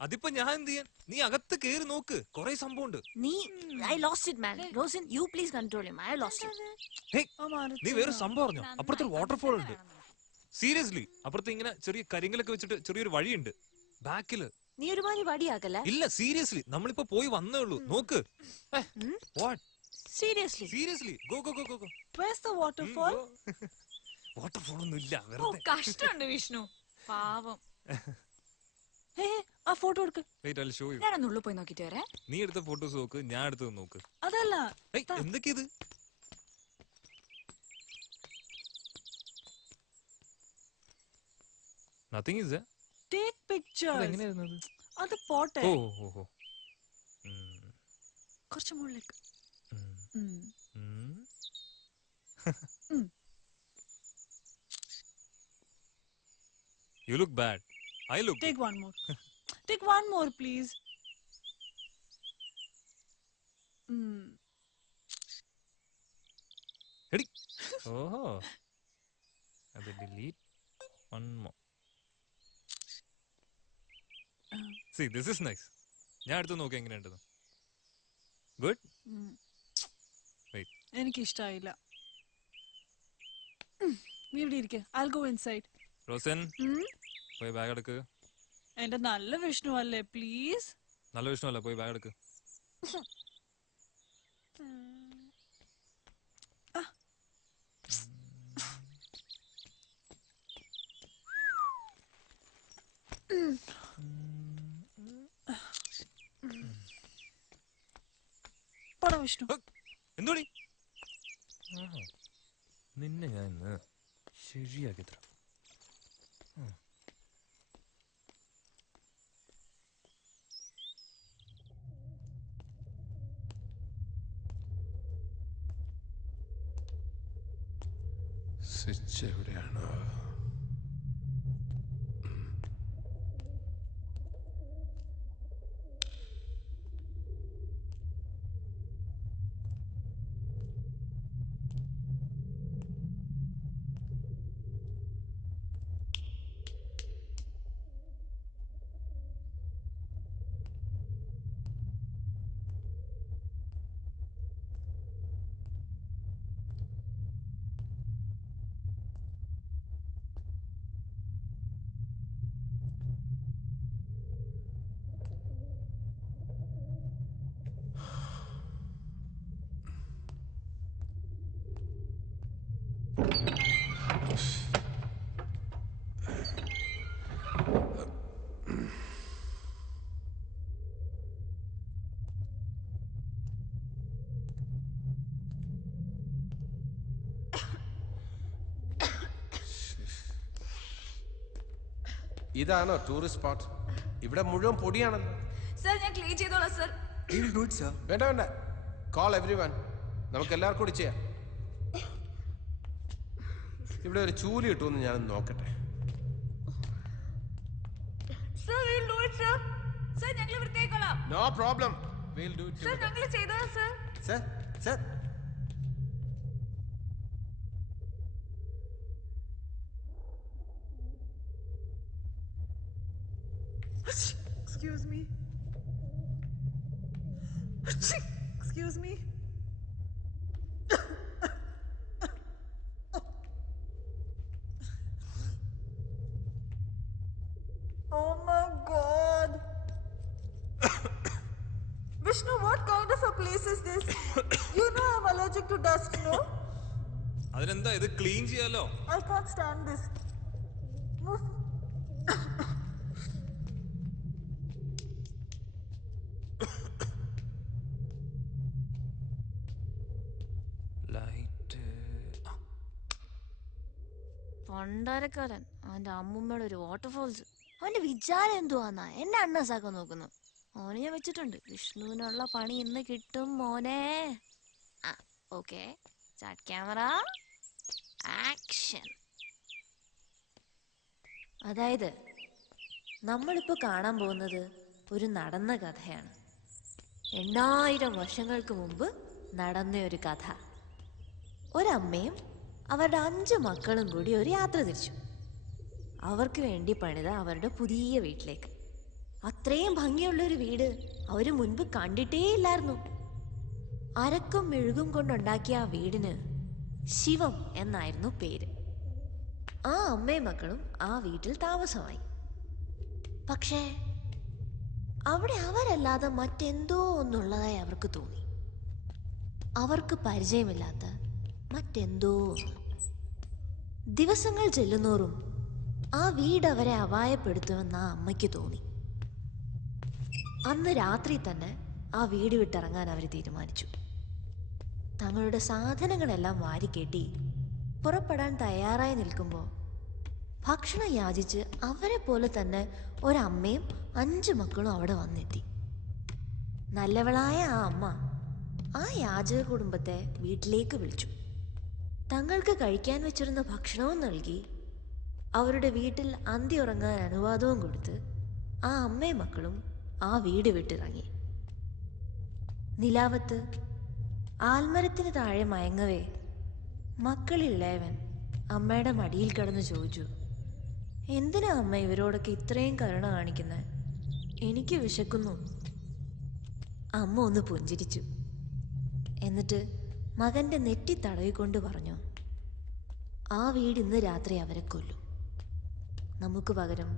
അതിപ്പോ ഞാൻ എന്ത് ചെയ്യാൻ? നീ അകത്ത് കേറി നോക്ക്, കൊറേ സംഭവം ഉണ്ട്. നീ I lost it man. Rosin you please control him. I lost it. നീ വേറെ സംഭവം അറിഞ്ഞോ? അപ്പുറത്തൊരു വാട്ടർഫോൾ ഉണ്ട്. സീരിയസ്ലി, അപ്പുറത്ത് ഇങ്ങനെ ചെറിയ കരിങ്കലൊക്കെ വെച്ചിട്ട് ചെറിയൊരു വഴിയുണ്ട് ബാക്കില്. നീ ഒരുമാതിരി വടിയാക്കല്ലേ? ഇല്ല സീരിയസ്ലി, നമ്മളിപ്പോ പോയി വന്നേ ഉള്ളൂ. നോക്ക്. What? Seriously go. Where's the waterfall? Waterfall ഒന്നും ഇല്ല, ഓ വെറുതെ. കഷ്ടമുണ്ട് വിഷ്ണു, പാവം. ആ ഫോട്ടോ എടുക്ക്. Wait, I'll show you. ഞാനൊന്ന് ഉള്ളിൽ പോയി നോക്കിട്ട് വരാം. നീ എടുത്ത ഫോട്ടോസ് നോക്ക്, ഞാൻ എടുത്തത് നോക്ക്. അതല്ല, എന്തൊക്കെയത്? Nothing is there. take pictures. എങ്ങനെയായിരുന്നു അത്? അത് പോട്ടെ, ഓ. കുറച്ച് മുകളിലേക്ക്. You look bad. I look Take good. one more. Take one more, please. Ready? ഓഹോ. അത് delete one more. See, this is nice. ഞാൻ എടുത്ത് നോക്കി എങ്ങനെയുണ്ടെന്ന്. Good? Wait. എനിക്ക് ഇഷ്ടായില്ല. നീ ഇവിടെ ഇരിക്കെ. I'll go inside. റോസൻ, പോയി ബാഗ് എടുക്ക്. എന്റെ നല്ല വിഷ്ണു അല്ലേ, പ്ലീസ്. നല്ല വിഷ്ണു പോയി ബാഗ് എടുക്ക്. പോടാ വിഷ്ണു. എന്തോടി? നിന്നെ ഞാൻ ഇന്ന് ശരിയാക്കി തരാം. സ്വിച്ച് എവിടെയാണോ? ഇതാണോ ടൂറിസ്റ്റ് സ്പോട്ട്? ഇവിടെ മുഴുവൻ പൊടിയാണല്ലോ. സർ ഞാൻ ക്ലീൻ ചെയ്തോളാം sir. He'll do it, sir. വേണ്ട വേണ്ട, കോൾ എവ്രിവൺ. നമുക്ക് എല്ലാവർക്കും കൂടി ചെയ്യാം. ഇവിടെ ഒരു ചൂല് കിട്ടുമെന്ന് ഞാനൊന്ന് നോക്കട്ടെ. Sir we'll do it sir. Sir ഞങ്ങൾ വൃത്തിയാക്കോളാം. No problem, we'll do it sir together. ഞങ്ങൾ ചെയ്തോളാം sir. Sir, sir. Excuse me. Excuse me. Oh my God. Vishnu, what kind of a place is this? You know I'm allergic to dust, no? അതിനെന്താ, ഇത് clean ചെയ്യാലോ. I can't stand this. Move. Light. പണ്ടാരക്കാരൻ അവന്റെ അമ്മൂമ്മയുടെ ഒരു waterfalls. അവന്റെ വിചാരം എന്തുവാന്നാ എന്നെ അണ്ണസാക്കാൻ നോക്കുന്നു. ഓന് ഞാൻ വെച്ചിട്ടുണ്ട്. വിഷ്ണുവിനുള്ള പണി ഇന്ന് കിട്ടും മോനെ. Okay, start camera action. അതായത് നമ്മളിപ്പോ കാണാൻ പോകുന്നത് ഒരു നടന്ന കഥയാണ്. 8000 വർഷങ്ങൾക്ക് മുമ്പ് നടന്ന ഒരു കഥ. ഒരമ്മയും അവരുടെ 5 മക്കളും കൂടി ഒരു യാത്ര തിരിച്ചു. അവർക്ക് വേണ്ടി പണിത അവരുടെ പുതിയ വീട്ടിലേക്ക്. അത്രയും ഭംഗിയുള്ളൊരു വീട് അവർ മുൻപ് കണ്ടിട്ടേ ഇല്ലായിരുന്നു. അരക്കും മെഴുകും കൊണ്ടുണ്ടാക്കിയ ആ വീടിന് ശിവം എന്നായിരുന്നു പേര്. ആ അമ്മയും മക്കളും ആ വീട്ടിൽ താമസമായി. പക്ഷേ അവിടെ അവരല്ലാതെ മറ്റെന്തോ ഒന്നുള്ളതായി അവർക്ക് തോന്നി. അവർക്ക് പരിചയമില്ലാത്ത മറ്റെന്തോ ഒന്ന്. ദിവസങ്ങൾ ചെല്ലുന്നോറും ആ വീട് അവരെ അപായപ്പെടുത്തുമെന്ന് ആ അമ്മയ്ക്ക് തോന്നി. അന്ന് രാത്രി തന്നെ ആ വീട് വിട്ടിറങ്ങാൻ അവർ തീരുമാനിച്ചു. തങ്ങളുടെ സാധനങ്ങളെല്ലാം വാരിക്കെട്ടി പുറപ്പെടാൻ തയ്യാറായി നിൽക്കുമ്പോൾ ഭക്ഷണം യാചിച്ച് അവരെ പോലെ തന്നെ ഒരമ്മയും 5 മക്കളും അവിടെ വന്നെത്തി. നല്ലവളായ ആ അമ്മ ആ യാചക കുടുംബത്തെ വീട്ടിലേക്ക് വിളിച്ചു. തങ്ങൾക്ക് കഴിക്കാൻ വെച്ചിരുന്ന ഭക്ഷണവും നൽകി അവരുടെ വീട്ടിൽ അന്തി ഉറങ്ങാൻ അനുവാദവും കൊടുത്ത് ആ അമ്മയും മക്കളും ആ വീട് വിട്ടിറങ്ങി. നിലാവത്ത് ആൽമരത്തിന് താഴെ മയങ്ങവേ മക്കളിളയവൻ അമ്മയുടെ മടിയിൽ കിടന്ന് ചോദിച്ചു, എന്തിനാ അമ്മ ഇവരോടൊക്കെ ഇത്രയും കരുണ കാണിക്കുന്നത്? എനിക്ക് വിശക്കുന്നു. അമ്മ ഒന്ന് പുഞ്ചിരിച്ചു. എന്നിട്ട് മകന്റെ നെറ്റി തടവിക്കൊണ്ട് പറഞ്ഞു, ആ വീട് ഇന്ന് രാത്രി അവരെ കൊല്ലും. നമുക്ക് പകരം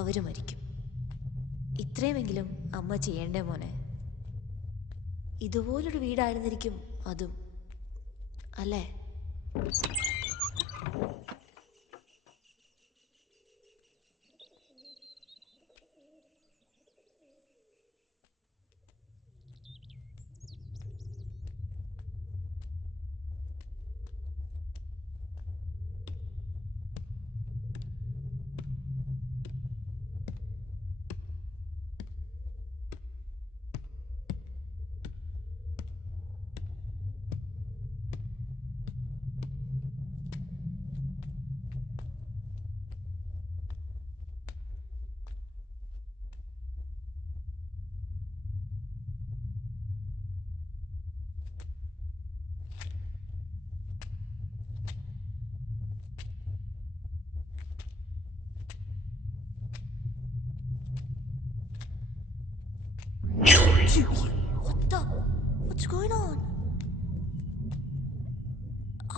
അവര് മരിക്കും. ഇത്രയുമെങ്കിലും അമ്മ ചെയ്യണ്ടേ മോനെ? ഇതുപോലൊരു വീടായിരുന്നിരിക്കും അതും, അല്ലേ? What's going on?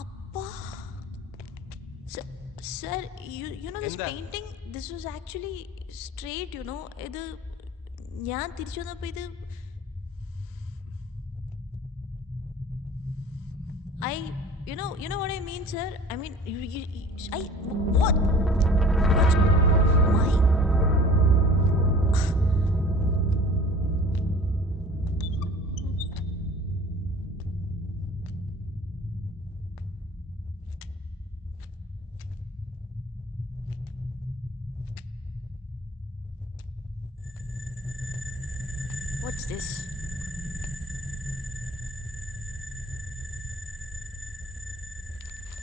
Appa. Sir, you know this painting, this was actually straight, you know. ഇത് ഞാൻ തിരിച്ചു വന്നപ്പോൾ ഇത് you know what I mean, sir? I mean, what? Why? What's this?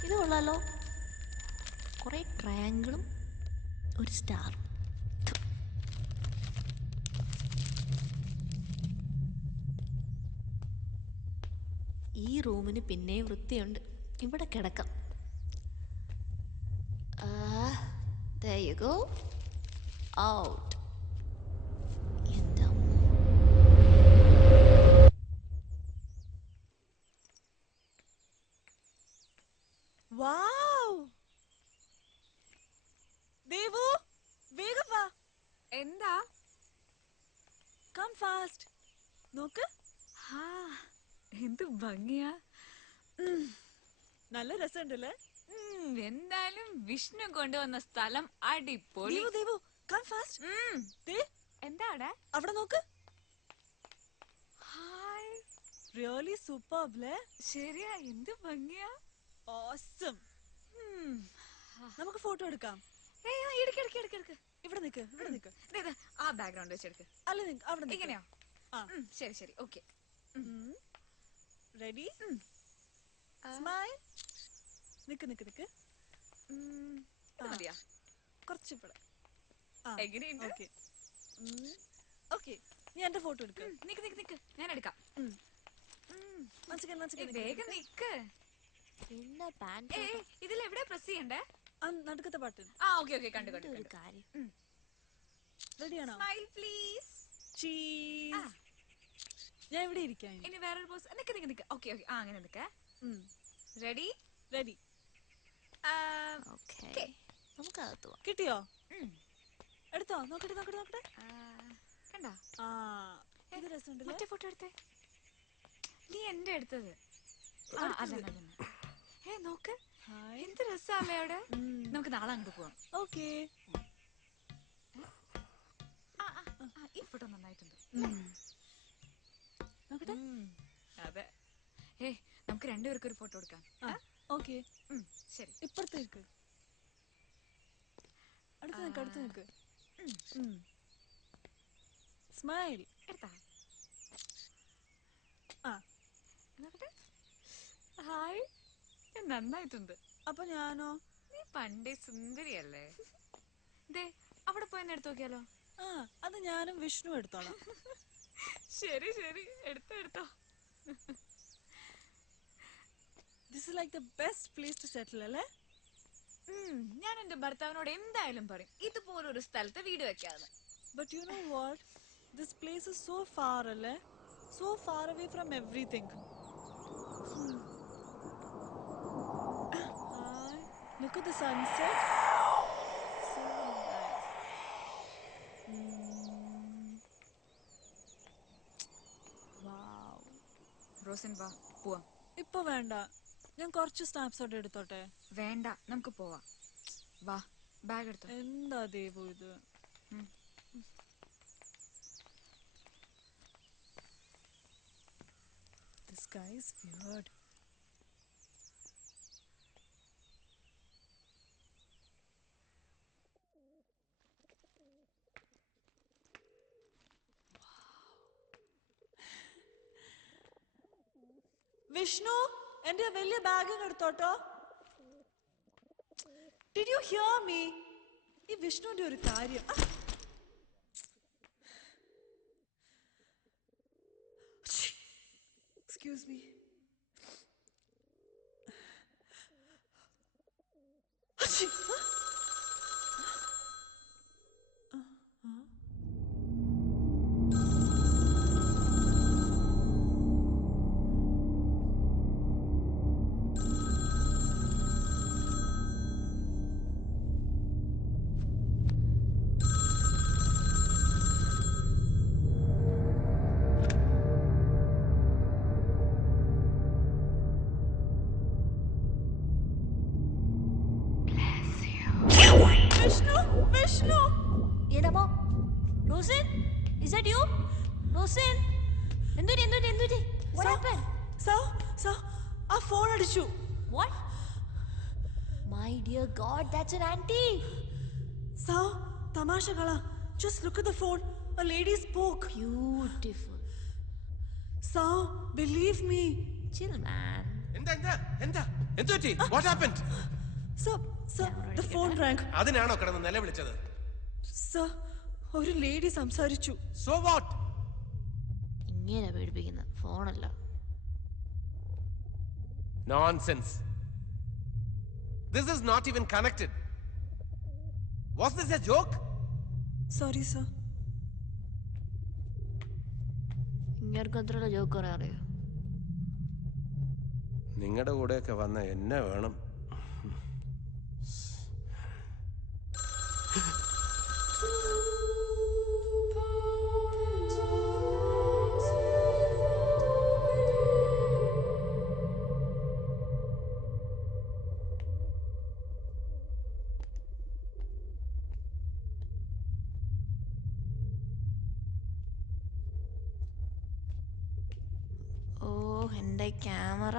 ഇത് കൊള്ളാലോ, കുറെ ട്രയാങ്കിളും ഒരു സ്റ്റാർ. ഈ റൂമിന് പിന്നെയും വൃത്തിയുണ്ട്, ഇവിടെ കിടക്കാം. There you go. Out. എന്താ Wow! ദേവു, വേഗം വാ. എന്താ? Come fast. നോക്ക്, എന്ത് ഭംഗിയാ. നല്ല രസമുണ്ടല്ലേ? എന്തായാലും വിഷ്ണു കൊണ്ടുവന്ന സ്ഥലം അടിപൊളി. Devu, Devu, come fast. ദേ, എന്താ അവിടെ? അവിടെ നോക്ക്. ഹായ്. Really superb, ല്ലേ? ശരിയാ, എന്ത് ഭംഗിയാ. Awesome. നമുക്ക് ഫോട്ടോ എടുക്കാം. എടുക്ക്. ഇവിടെ നിക്ക്, ഇവിടെ നിക്ക്. ആ ബാക്ക്ഗ്രൗണ്ട് വെച്ചെടുക്ക്. അല്ല, അവിടെ നിക്ക്. ഇങ്ങനെയോ? ആ, ശരി, ഓക്കെ. റെഡി? സ്മൈൽ. നിക്ക്. മതിയാ? കുറച്ച് ഇവിടെ. എങ്ങനെയുണ്ട്? Okay, okay. നീ എന്റെ ഫോട്ടോ എടുക്ക. നിക്ക്, ഞാൻ എടുക്കാം. വേഗം നിക്ക്. ഇതിൽ എവിടെ പ്രസ് ചെയ്യണ്ടേ? നടുക്കത്തെ പാട്ട്. ഓക്കെ, കണ്ടു. ഒരു കാര്യം. റെഡിയാണോ? Smile please. ചീസ്. ഞാൻ ഇവിടെ ഇരിക്കാം. ഇനി വേറൊരു പോസ്. നിക്ക്. ഓക്കെ, അങ്ങനെ നിക്ക. റെഡി? റെഡി. ഓക്കേ, നമുക്ക് അകത്ത് പോവാം. കിട്ടിയോ? എടുത്തോ? നോക്കട്ടെ. കണ്ടോ? ഇത് രസമുണ്ടല്ലേ? മറ്റേ ഫോട്ടോ എടുത്തേ. നീ എന്റെ എടുത്തത്. അതന്നെ. നോക്ക്, എന്ത് രസമല്ലേ അവിടെ. നമുക്ക് നാളെ അങ്ങോട്ട് പോവാം. ഓക്കേ. ഈ ഫോട്ടോ നന്നായിട്ടുണ്ട്. നോക്കട്ടെ. അതെ. നമുക്ക് രണ്ടുപേർക്കും ഒരു ഫോട്ടോ എടുക്കാം. ഓക്കേ, ശരി. ഇപ്പുറത്തേക്ക്. അടുത്ത് നിക്ക്. സ്മൈൽ. എടുത്താ? നോക്കട്ടെ. ഹായ്, നന്നായിട്ടുണ്ട്. അപ്പൊ ഞാനോ? നീ പണ്ടേ സുന്ദരിയല്ലേ. അവിടെ പോയി എടുത്തു നോക്കിയാലോ? അത് ഞാനും വിഷ്ണു എടുത്തോളാം. ശരി, എടുത്തോ. This is like the best place to settle, അല്ലേ? ഞാൻ എന്റെ ഭർത്താവിനോട് എന്തായാലും പറയും ഇതുപോലൊരു സ്ഥലത്ത് വീട് വെക്കാന്ന്. But you know what? This place is so far, അല്ലേ? So far away from everything. Look at the sunset. So nice. Wow. Rosan വാ, പോവാം. ഇപ്പൊ വേണ്ട, ഞാൻ കുറച്ച് സ്നാപ്ഷോട്ട് എടുത്തോട്ടെ. വേണ്ട, നമുക്ക് പോവാം. വാ, ബാഗ് എടുത്തോ. എന്താ ദേവു ഇത്? This guy is weird. Vishnu, എന്റെ വലിയ bag എടുത്തോട്ടോ. Did you hear me? ഈ വിഷ്ണുവിന്റെ ഒരു കാര്യം. Excuse me. Vishnu! Yenamo? Rosen? Is that you? Rosen? Enduti? What happened? So, our phone adichu. What? My dear God, that's an auntie. So, tamasha kala. Just look at the phone. A lady spoke. Beautiful. Sir, believe me. Chill, man. എന്താ എന്താ എന്താ എന്തു പറ്റി? What happened? Sir, the phone rang. അതിനാണോ കിടന്ന് നിലവിളിച്ചത്? Sir, ഒരു lady സംസാരിച്ചു. So what? ഇങ്ങനെ പേടിപ്പിക്കുന്ന ഫോണല്ല. Nonsense. This is not even connected. Was this a joke? Sorry, sir. ഇങ്ങേർക്ക് അത്രയുള്ള ജോക്ക് പറയാൻ അറിയോ? നിങ്ങളുടെ കൂടെയൊക്കെ വന്ന എന്നെ വേണം. ഓ എൻ്റെ ക്യാമറ.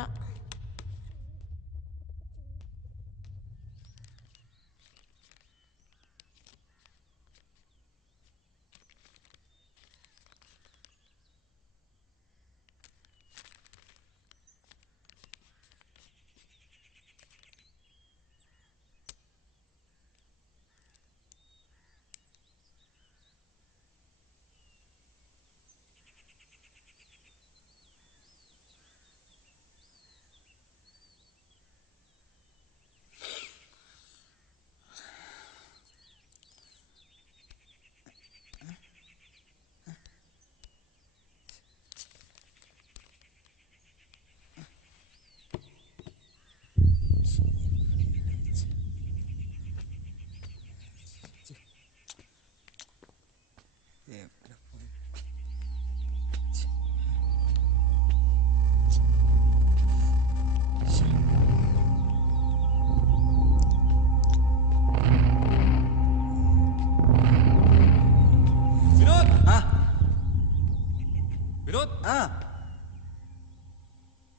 വിനോദ്, Ah,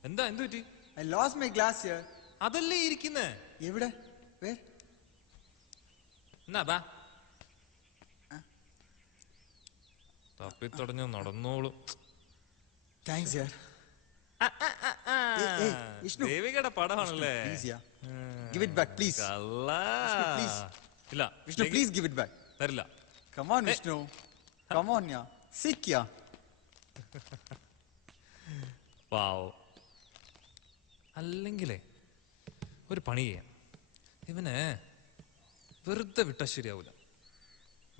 എന്താ എന്ത് പറ്റി? I lost my glass here. അതല്ലേ ഇരിക്കുന്നേ. എവിടെ? Where? എന്നാ ബാ, തപ്പിത്തടഞ്ഞ് നടന്നോളൂ. Thanks, yaar. Hey, Vishnu. ദേവികയുടെ പടമാണല്ലേ? Please, yeah. Give it back, please. കള്ളാ. Vishnu, please. ഇല്ല, Vishnu, please give it back. തരില്ല. Come on, Vishnu. Come on, yeah. Sick, yeah. പാവോ. അല്ലെങ്കിലേ ഒരു പണി ചെയ്യാം. ഇവന് വെറുതെ വിട്ടാ ശരിയാവൂല.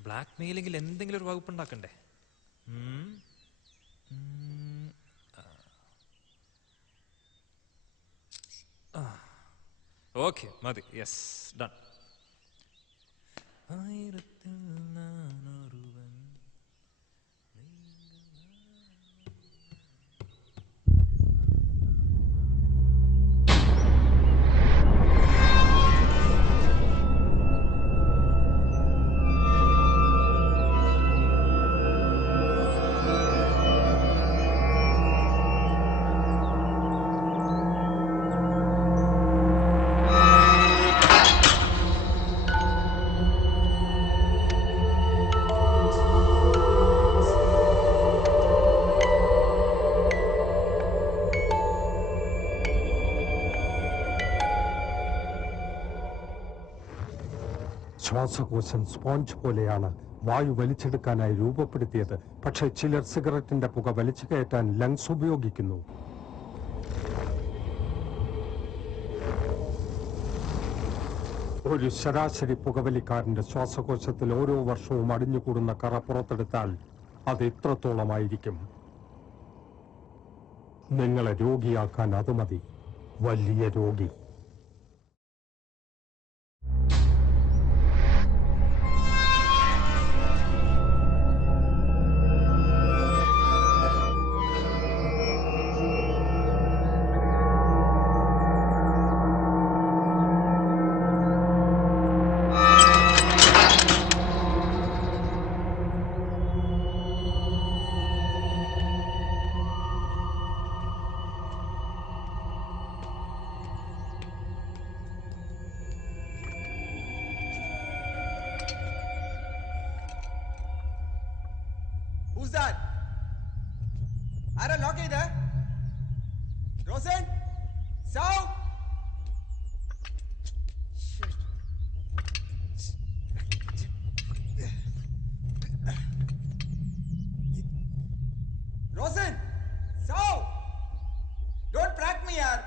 ബ്ലാക്ക് മെയിലെങ്കിൽ എന്തെങ്കിലും ഒരു വകുപ്പ് ഉണ്ടാക്കണ്ടേ? ഓക്കെ, മതി. Yes, done. ആയിരത്തിൽ നാനൊരുവൻ. ശ്വാസകോശം സ്പോഞ്ച് പോലെയാണ് വായു വലിച്ചെടുക്കാനായി രൂപപ്പെടുത്തിയത്. പക്ഷേ ചിലർ സിഗരറ്റിന്റെ പുക വലിച്ചു കയറ്റാൻ ലങ്സ് ഉപയോഗിക്കുന്നു. ഒരു ശരാശരി പുകവലിക്കാരന്റെ ശ്വാസകോശത്തിൽ ഓരോ വർഷവും അടിഞ്ഞുകൂടുന്ന കറ പുറത്തെടുത്താൽ അത് ഇത്രത്തോളമായിരിക്കും. നിങ്ങളെ രോഗിയാക്കാൻ അത് മതി. വലിയ രോഗി. ആരാ ലോക്ക് ചെയ്ത്? റോസൻ, സൗ. റോസൻ, സൗ. Don't prank me, yaar.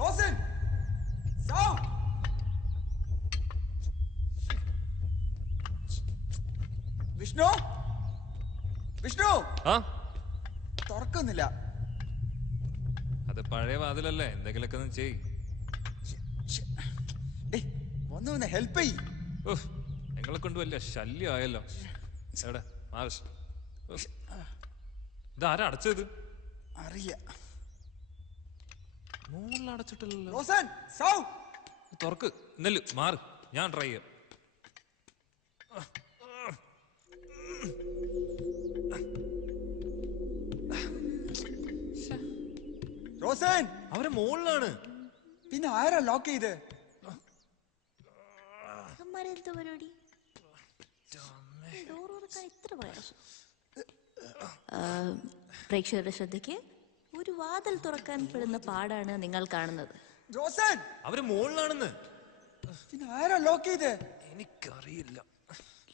Rosen, സൗ. വിഷ്ണു, വിഷ്ണു, ആ തുറക്കുന്നില്ല. അത് പഴയ വാതിലല്ലേ, എന്തെങ്കിലുമൊക്കെ ഒന്ന് ചെയ്. ഒന്ന് ഹെൽപ്പ് ചെയ്. നിങ്ങളെ കൊണ്ട് വലിയ ശല്യമായല്ലോ. എവിടെ മാർഷ്? ഇതാരാ അടച്ചത്? അറിയാ. മുകളിൽ അടച്ചിട്ടില്ലല്ലോ. റോസൻ, സൗ. തുറക്ക്. നെല്ല് മാറ്, ഞാൻ ട്രൈ ചെയ്യാം. റോസൻ, അവരെ മുകളിലാണ്. പിന്നെ ആരാ ലോക്ക് ചെയ്ത്? അമ്മാരെന്താ പരിപാടി? ഡോർ തുറക്കാൻ ഇത്ര പ്രയാസം. പ്രേക്ഷകരുടെ ശ്രദ്ധയ്ക്ക്, ഒരു വാതിൽ തുറക്കാൻ പെടുന്ന പാടാണ് നിങ്ങൾ കാണുന്നത്. റോസൻ, അവര് മുകളിലാണെന്ന്. പിന്നെ ആരാ ലോക്ക് ചെയ്ത്? എനിക്കറിയില്ല.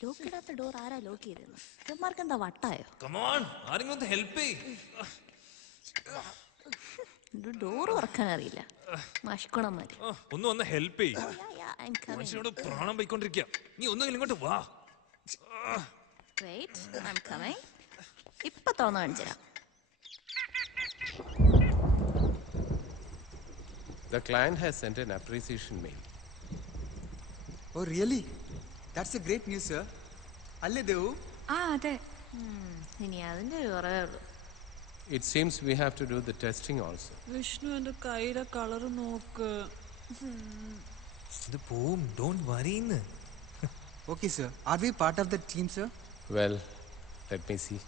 ലോക്ക് ഇടാത്ത ഡോർ ആരാ ലോക്ക് ചെയ്തെന്ന്? ഇവന്മാർക്ക് എന്താ വട്ടായോ? കമോൺ, ആരെങ്കിലും ഒന്ന് ഹെൽപ്പ് ചെയ്യ്. ഡോർ തുറക്കാൻ അറിയില്ല മഷ്കുണന്മാര്. ഒന്ന് ഹെൽപ്പ് ചെയ്യ്. മനുഷ്യനോട് പ്രാണം പോയിക്കൊണ്ടിരിക്കുക. നീ ഒന്നുകിൽ ഇങ്ങോട്ട് വാ. ഇപ്പൊ തോന്നു കാണിച്ചരാ. The client has sent an appreciation mail. Oh, really? That's a great news, sir. അല്ലേ ദേവു? അതെ. ഇനി അതിന്റെ ഒരു കുറവേ ഉള്ളൂ. It seems we have to do the testing also. Vishnu എന്റെ കയ്യിലെ കളർ നോക്ക്. ഇത് പോവും. Don't വറിന്ന്. Okay, sir. Are we part of the team, sir? Well, let me see.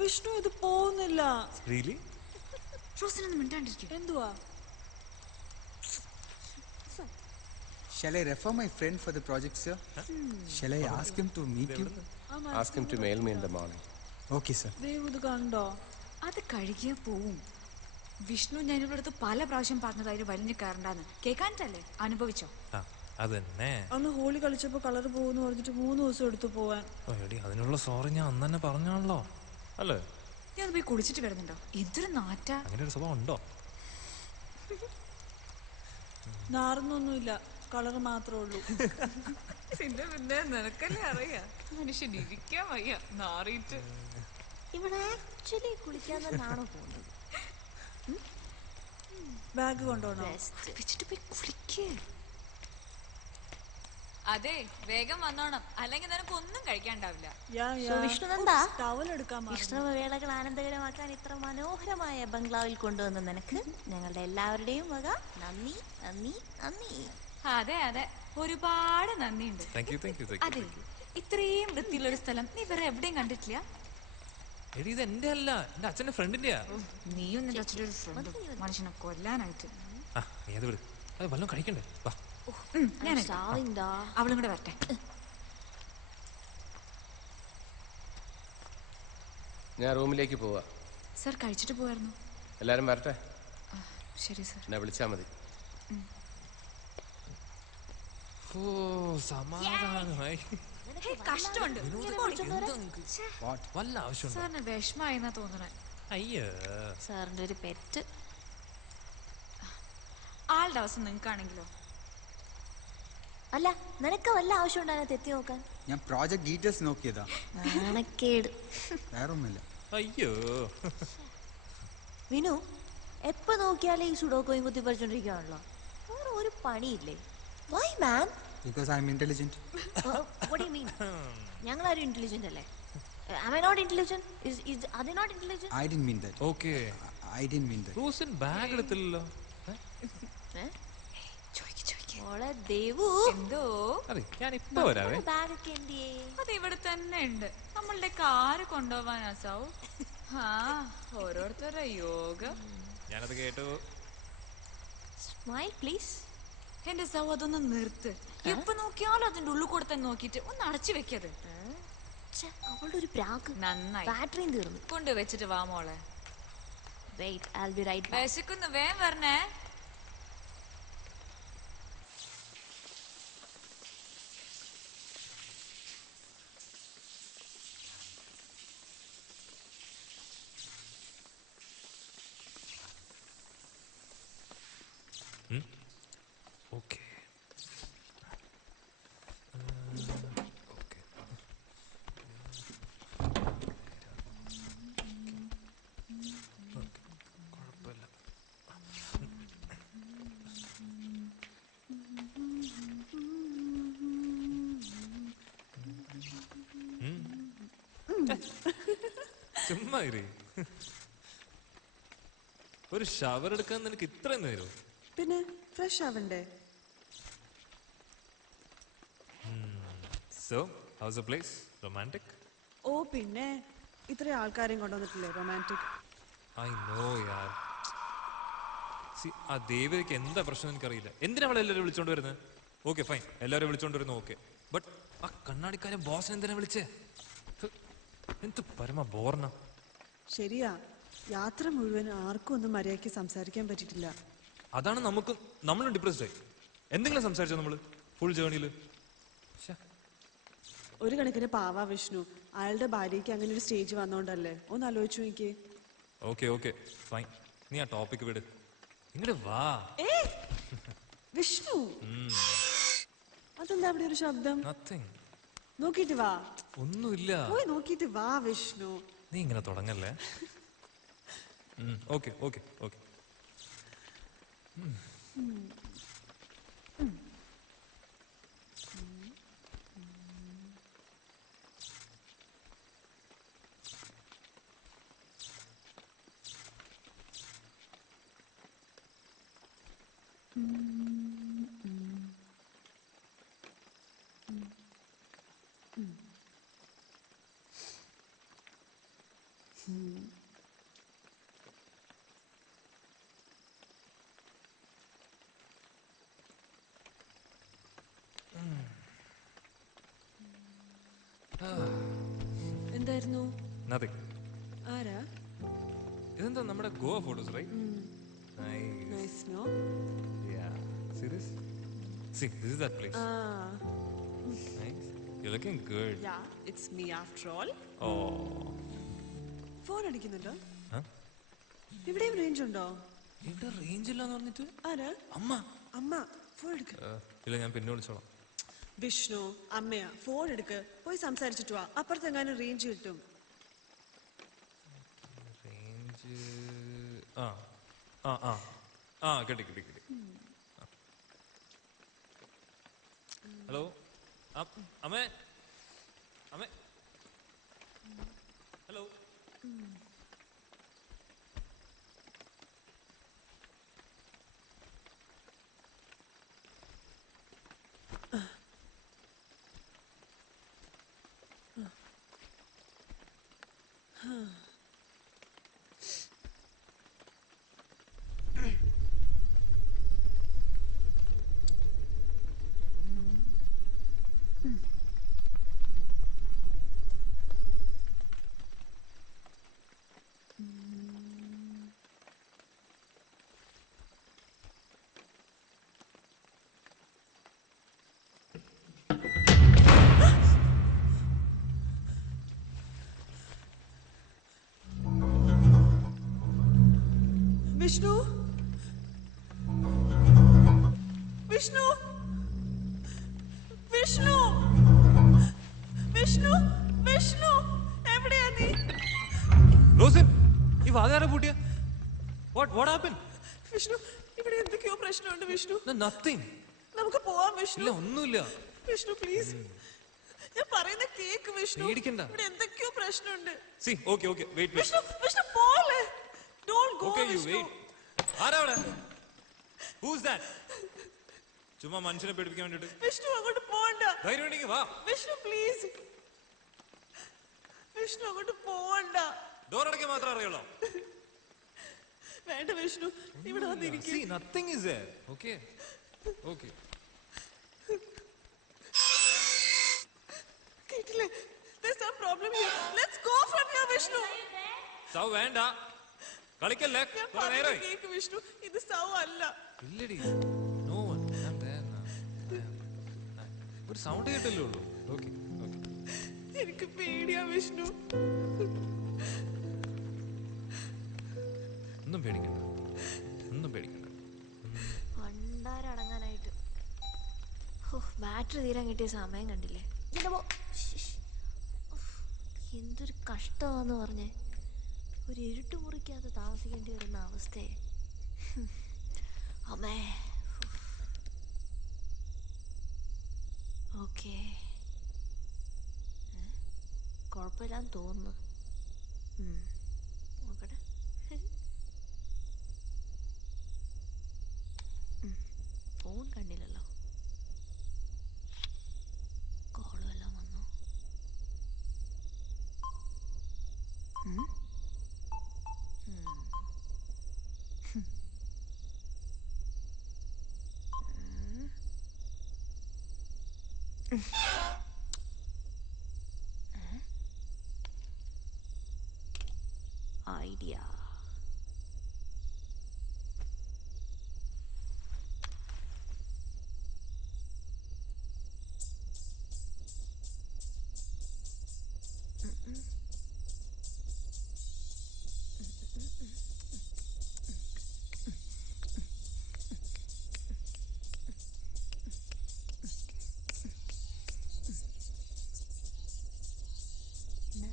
Vishnu ഇത് പോകുന്നില്ല. Really? റോസിനൊന്നും മിണ്ടാണ്ടിരിക്കും. എന്തുവാ? Shall I refer my friend for the project, sir? Shall I ask him to meet you? Ask him to mail me in the morning. Okay, sir. Dev ഇത് കണ്ടോ? അത് കഴുകിയാ പോവും. വിഷ്ണു ഞാനിവിടെ അടുത്ത് പല പ്രാവശ്യം പറഞ്ഞതായി വലിഞ്ഞു കയറണ്ടാന്ന്. കേൾക്കാനിട്ടല്ലേ? അനുഭവിച്ചോ? അതന്നെ. അന്ന് ഹോളി കളിച്ചപ്പോ കളർ പോകുന്നു പറഞ്ഞിട്ട് 3 ദിവസം എടുത്തു പോവാൻ. അതിനുള്ള സോറി ഞാൻ അന്ന് തന്നെ പറഞ്ഞാണല്ലോ അല്ലേ? നീ അത് പോയി കുളിച്ചിട്ട് കിടന്നുണ്ടോ? എന്തൊരു നാറ്റാ. അങ്ങനെ ഒരു സ്വഭാവം ഉണ്ടോ? നാറുന്നൊന്നുമില്ല, കളർ മാത്രമേ ഉള്ളൂ. പിന്നെ നിനക്കല്ലേ അറിയാ, മനുഷ്യൻ ഇരിക്കാൻ വയ്യ നാറിയിട്ട്. ഇവിടെ ആക്ച്വലി കുളിക്കാൻ തന്നെയാണോ പോകുന്നത്? ബാഗ് കൊണ്ടോണോ? വെച്ചിട്ട് പോയി കുളിക്കേ. അതെ, വേഗം വന്നോണം, അല്ലെങ്കിൽ നിനക്ക് ഒന്നും കഴിക്കാണ്ടാവില്ല. വിഷ്ണുനന്ദ, ടവൽ എടുക്കാൻ വിഷ്ണുവേളകൾ ആനന്ദകരമാക്കാൻ ഇത്ര മനോഹരമായ ബംഗ്ലാവിൽ കൊണ്ടുവന്ന നിനക്ക് ഞങ്ങളുടെ എല്ലാവരുടെയും വക നന്ദി നന്ദി നന്ദി. അതെ അതെ, ഒരുപാട് നന്ദിയുണ്ട്. അതെ, ഇത്രയും വൃത്തിയുള്ളൊരു സ്ഥലം നീ വേറെ എവിടെയും കണ്ടിട്ടില്ല. ഇത് എന്റെ അല്ല, എന്റെ അച്ഛന്റെ ഫ്രണ്ടിന്റെയാ. നീയും നിന്റെ അച്ഛൻ്റെ ഒരു ഫ്രണ്ട് മനുഷ്യനെ കൊല്ലാനായിട്ട്. നീ അത് വിട്, അത് വല്ലതും കഴിക്കണ്ടേ? വാ, അവളും കൂടെ വരട്ടെ. ഞാൻ റൂമിലേക്ക് പോവാ. സർ കഴിച്ചിട്ട് പോവായിരുന്നു. എല്ലാരും വരട്ടെ. ശരി സർ. എന്നെ വിളിച്ചാ മതി. ഓ സമാധാനമായി. കഷ്ടമുണ്ട്. വല്ല ആവശ്യം സാറിന് വിഷമായെന്നാ തോന്നണേ. അയ്യോ, സാറിന്റെ ഒരു പെറ്റ്. ആളുടെ അവസ്ഥ നിങ്ങൾക്കാണെങ്കിലോ? അല്ല, നിനക്ക് വല്ല ആവശ്യം ഉണ്ടായിരുന്നു എത്തി നോക്കാൻ? ഞാൻ പ്രോജക്ട് ഡീറ്റെയിൽസ് നോക്കിയതാ. നാണക്കേട്. വേറൊന്നുമില്ല. അയ്യോ വിനു, എപ്പോ നോക്കിയാലേ ഈ സുഡോക്കോയും കുത്തി പറിച്ചോണ്ടിരിക്കുകയാണല്ലോ. വേറെ ഒരു പണിയില്ലേ? Why, man? Because I'm intelligent. What do you mean? ഞങ്ങളാരും ഇന്റലിജന്റ് അല്ലേ? Am I not intelligent? Are they not intelligent? I didn't mean that. Okay. I didn't mean that. Rosan bag എടുത്തില്ലല്ലോ. മോളെ ദേവു, എന്തോ അതെ, ഞാൻ ഇപ്പൊ വരാവേ. ബാഗ് ഒക്കെ എന്തിയേ? അത് ഇവിടെ തന്നെ ഉണ്ട്. നമ്മളുടെ കാറ് കൊണ്ടുപോവാനാ സൗ. ഓരോരുത്തരുടെ യോഗം. ഞാനത് കേട്ടു. Smile, please. എന്റെ സൗ, അതൊന്ന് നിർത്ത്. എപ്പൊ നോക്കിയാലും അതിന്റെ ഉള്ളിൽ കൂടെ തന്നെ നോക്കിട്ട് ഒന്ന് അടച്ചു വെക്കത്. അവളുടെ ഒരു പ്രാക്ക്. നന്നായി. ബാറ്ററിയും തീർന്നു. കൊണ്ട് വെച്ചിട്ട് വാ മോളെ. Wait, I'll be right back. വിശക്കുന്നു, വേഗം വരണേ. Okay. ചുമ്മാ ഇരി. ഒരു ഷവർ എടുക്കാൻ നിനക്ക് ഇത്രയും നേരം? പിന്നെ ഫ്രഷ് ആവണ്ടേ? So, how's the place? Romantic? ഓ പിന്നെ ഇത്രയും ആൾക്കാരെയും കൊണ്ടുവന്നിട്ടില്ലേ romantic. I know, yaar. See, ആ ദേവിക്ക് എന്താ പ്രശ്നം എനിക്കറിയില്ല. എന്തിനാ അവളെ എല്ലാവരും വിളിച്ചോണ്ട് വരുന്നത്? ഓക്കെ ഫൈൻ, എല്ലാവരും വിളിച്ചോണ്ട് വരുന്നു, ഓക്കെ. ബട്ട് ആ കണ്ണാടിക്കാരൻ ബോസിനെ എന്തിനാ വിളിച്ചേ? എന്ത് പരമ ബോർണ. ശരിയാ, യാത്ര മുഴുവൻ ആർക്കും ഒന്നും മര്യാദയ്ക്ക് സംസാരിക്കാൻ പറ്റിയിട്ടില്ല. അതാണ് നമ്മളും ഡിപ്രസ്ഡ് ആയി. എന്തെങ്കിലും സംസാരിച്ചോ നമ്മള് ഫുൾ ജേർണിയില്? ഒരു കണക്കിന് പാവാ വിഷ്ണു, അയാളുടെ ഭാര്യയ്ക്ക് അങ്ങനെ ഒരു സ്റ്റേജ് വന്നോണ്ടല്ലേ. ഒന്ന് ആലോചിച്ചു എനിക്ക്. ഓക്കെ ഓക്കെ ഫൈൻ, നീ ആ ടോപ്പിക് വിട്. ഇങ്ങോട്ട് വാ. വിഷ്ണു, അതെന്താ അവിടെ ഒരു ശബ്ദം? നത്തിങ്. നോക്കിട്ട് വാ. ഒന്നുമില്ല, പോയി നോക്കിട്ട് വാ വിഷ്ണു. നീ ഇങ്ങനെ തുടങ്ങല്ലേ. Okay okay okay. എന്തായിരുന്നു? Nothing. ആരാ? ഇതെന്താ നമ്മുടെ Goa photos, right? Nice, no? Yeah. See this? See, this is that place. Nice. You're looking good. Yeah, it's me after all. Oh. Phone അടിക്കുന്നുണ്ടോ? Huh? ഇവിടെയും റേഞ്ച് ഉണ്ടോ? ഇവിടെ റേഞ്ച് ഇല്ലാന്ന് പറഞ്ഞിട്ട്? ആരാ? അമ്മ. അമ്മ, ഫോൺ എടുക്ക. ഇല്ല, ഞാൻ പിന്നെ വിളിച്ചോളാം. വിഷ്ണു, അമ്മയാ, ഫോൺ എടുക്ക്. പോയി സംസാരിച്ചിട്ട് വാ. അപ്പുറത്തെങ്ങാനും റേഞ്ച് കിട്ടും. റേഞ്ച് ആ ആ ആ ആ കിട്ടി കിട്ടി കിട്ടി. ഹലോ അമ്മേ, അമ്മേ, ഹലോ. വിഷ്ണു, വിഷ്ണു, വിഷ്ണു, വിഷ്ണു, വിഷ്ണു, എവിടെയാ നീ? റോസിൻ, ഈ വാതിലാരെ പൂട്ടിയ? What happened? വിഷ്ണു, ഇവിടെ എന്തൊക്കെയോ പ്രശ്നമുണ്ട് വിഷ്ണു. Nothing. നമുക്ക് പോവാം വിഷ്ണു. ഇല്ല, ഒന്നുമില്ല. വിഷ്ണു പ്ലീസ്, ഞാൻ പറയുന്ന കേക്ക് വിഷ്ണു. പേടിക്കണ്ട. ഇവിടെ എന്തൊക്കെയോ പ്രശ്നമുണ്ട്. See, okay, wait. Vishnu, Vishnu പോലെ. Don't go Okay, you Vishnu. wait. ആരാ അവിടെ? Who's that? ചുമ്മാ മനുഷ്യനെ പേടിപ്പിക്കാൻ വേണ്ടിട്ട്. വിഷ്ണു അങ്ങോട്ട് പോവണ്ട. ധൈര്യം ഉണ്ടെങ്കിൽ വാ. വിഷ്ണു പ്ലീസ്. വിഷ്ണു അങ്ങോട്ട് പോവണ്ട. ഡോർ അടയ്ക്കാൻ മാത്രം അറിയുള്ളൂ. വേണ്ട വിഷ്ണു, ഇവിടെ വന്നിരിക്കും. See, nothing is there. Okay. കേട്ടില്ലേ? There's some വേണ്ട കളിക്കല്ലേ കുറെ നേരമായി കേക്ക് വിഷ്ണു ഇത് സൗ അല്ല ഇല്ലടി നോ വൺ ഒരു സൗണ്ട് കേട്ടല്ലേ ഉള്ളൂ ഓക്കെ ഓക്കെ എനിക്ക് പേടിയാ വിഷ്ണു ഒന്നും പേടിക്കണ്ട ഒന്നും പേടിക്കണ്ട പണ്ടാരടങ്ങാനായിട്ട് ബാറ്ററി തീരാൻ കിട്ടിയ സമയം കണ്ടില്ലേ എന്തൊരു കഷ്ടമാന്ന് പറഞ്ഞേ ഒരു ഇരുട്ട് മുറിക്കകത്ത് താമസിക്കേണ്ടി വരുന്ന അവസ്ഥയെ അമ്മേ ഓക്കെ കുഴപ്പമില്ലാന്ന് തോന്നുന്നു നോക്കട്ടെ ഫോൺ കണ്ടില്ലല്ലോ കോളും എല്ലാം വന്നു idea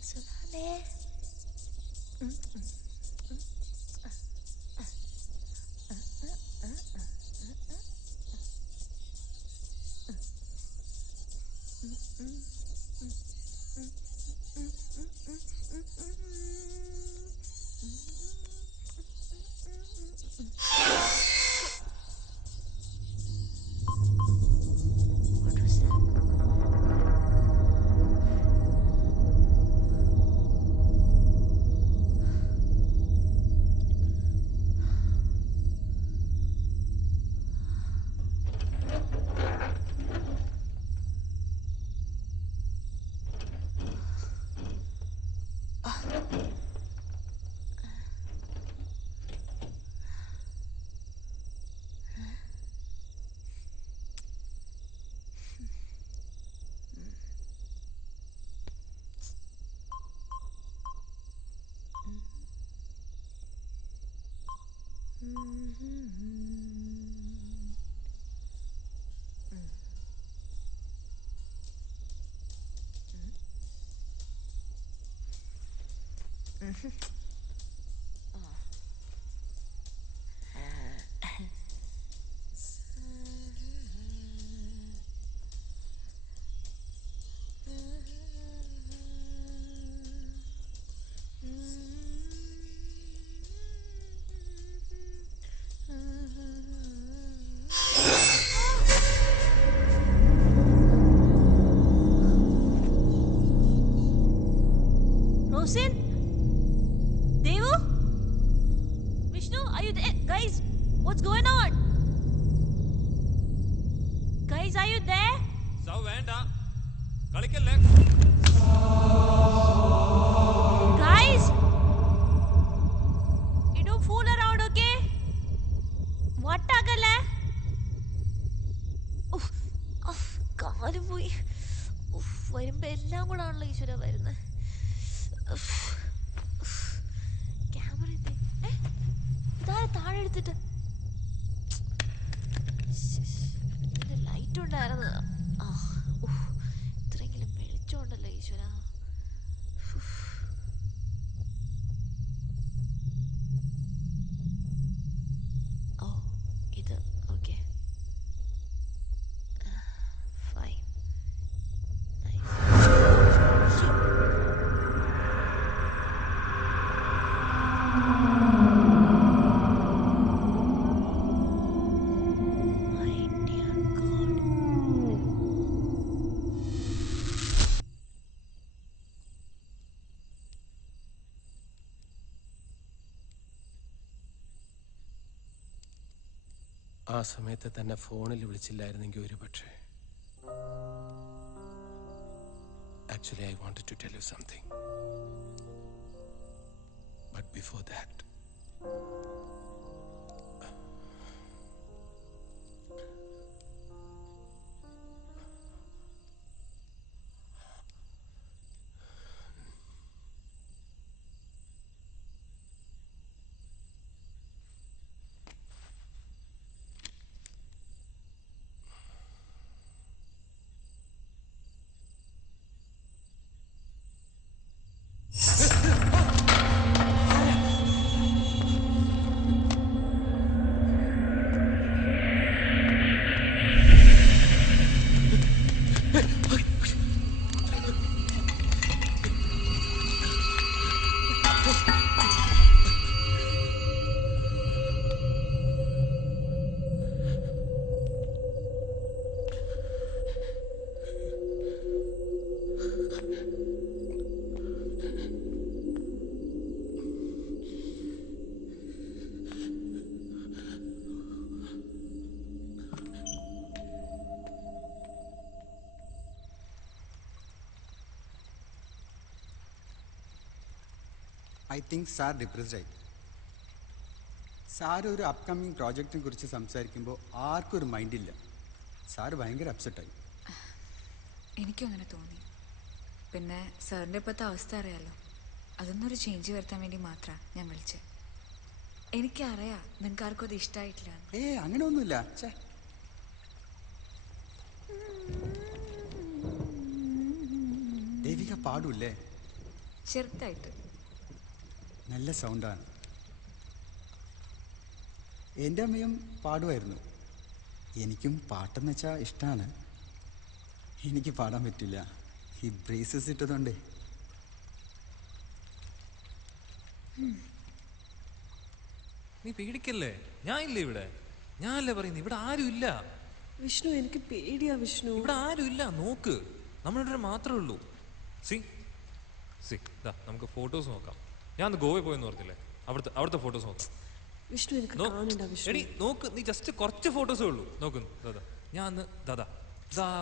സുധാമേ Rosin? Devu? Vishnu, are you there? Guys, what's going on? Guys, are you there? സൗ വേണ്ട കളിക്കല്ലേ Guys! You don't fool around, okay? വട്ടാക്കല്ലേ? കാല് പോയി വരുമ്പോ എല്ലാം കൂടെ ആണല്ലോ ഈശ്വര വരുന്നത്. ക്യാമറ ഇതാരെ താഴെ എടുത്തിട്ട് ലൈറ്റ് ഉണ്ടായിരുന്നു. ഇത്രയെങ്കിലും വെളിച്ചമുണ്ടല്ലോ ഈശ്വര. ഓ ഇത് ഓക്കെ ഫൈൻ. ആ സമയത്ത് തന്നെ ഫോണിൽ വിളിച്ചില്ലായിരുന്നെങ്കിൽ ഒരു പക്ഷേ. Actually, I wanted to tell you something. But before that. I think sir depressed ആയി. സാർ ഒരു അപ്കമ്മിങ് പ്രോജക്റ്റിനെ കുറിച്ച് സംസാരിക്കുമ്പോൾ ആർക്കും ഒരു മൈൻഡില്ല. സാർ ഭയങ്കര അപ്സെറ്റായി. എനിക്കും അങ്ങനെ തോന്നി. പിന്നെ സാറിൻ്റെ ഇപ്പോഴത്തെ അവസ്ഥ അറിയാലോ, അതൊന്നൊരു ചേഞ്ച് വരുത്താൻ വേണ്ടി മാത്രമാണ് ഞാൻ വിളിച്ചത്. എനിക്കറിയാം നിങ്ങൾക്ക് ആർക്കും അത് ഇഷ്ടമായിട്ടില്ല. അങ്ങനെ ഒന്നുമില്ല. ദേവിക പാടൂല്ലേ? ചെറുതായിട്ട്. നല്ല സൗണ്ടാണ്. എൻ്റെ അമ്മയും പാടുമായിരുന്നു. എനിക്കും പാട്ടെന്ന് വെച്ചാൽ ഇഷ്ടമാണ്. എനിക്ക് പാടാൻ പറ്റില്ല, ഈ ബ്രേസസ് ഇട്ടതുകൊണ്ടേ. നീ പേടിക്കല്ലേ, ഞാൻ ഇല്ലേ ഇവിടെ. ഞാനല്ലേ പറയുന്നത്, ഇവിടെ ആരും ഇല്ല. വിഷ്ണു, എനിക്ക് പേടിയാ വിഷ്ണു. ഇവിടെ ആരും ഇല്ല, നോക്ക്, നമ്മളിവിടെ മാത്രമേ ഉള്ളൂ. സി സി ദാ നമുക്ക് ഫോട്ടോസ് നോക്കാം. ഞാൻ അന്ന് ഗോവയിൽ പോയെന്ന് പറഞ്ഞില്ലേ, അവിടുത്തെ ഫോട്ടോസ് നോക്കാം. വിഷ്ണു, എനിക്ക് കാണണ്ട വിഷ്ണു. എടി നോക്ക്, നീ ജസ്റ്റ് കുറച്ച് ഫോട്ടോസേ ഉള്ളൂ. നോക്ക് ദാദാ, ഞാൻ അന്ന് ദാദാ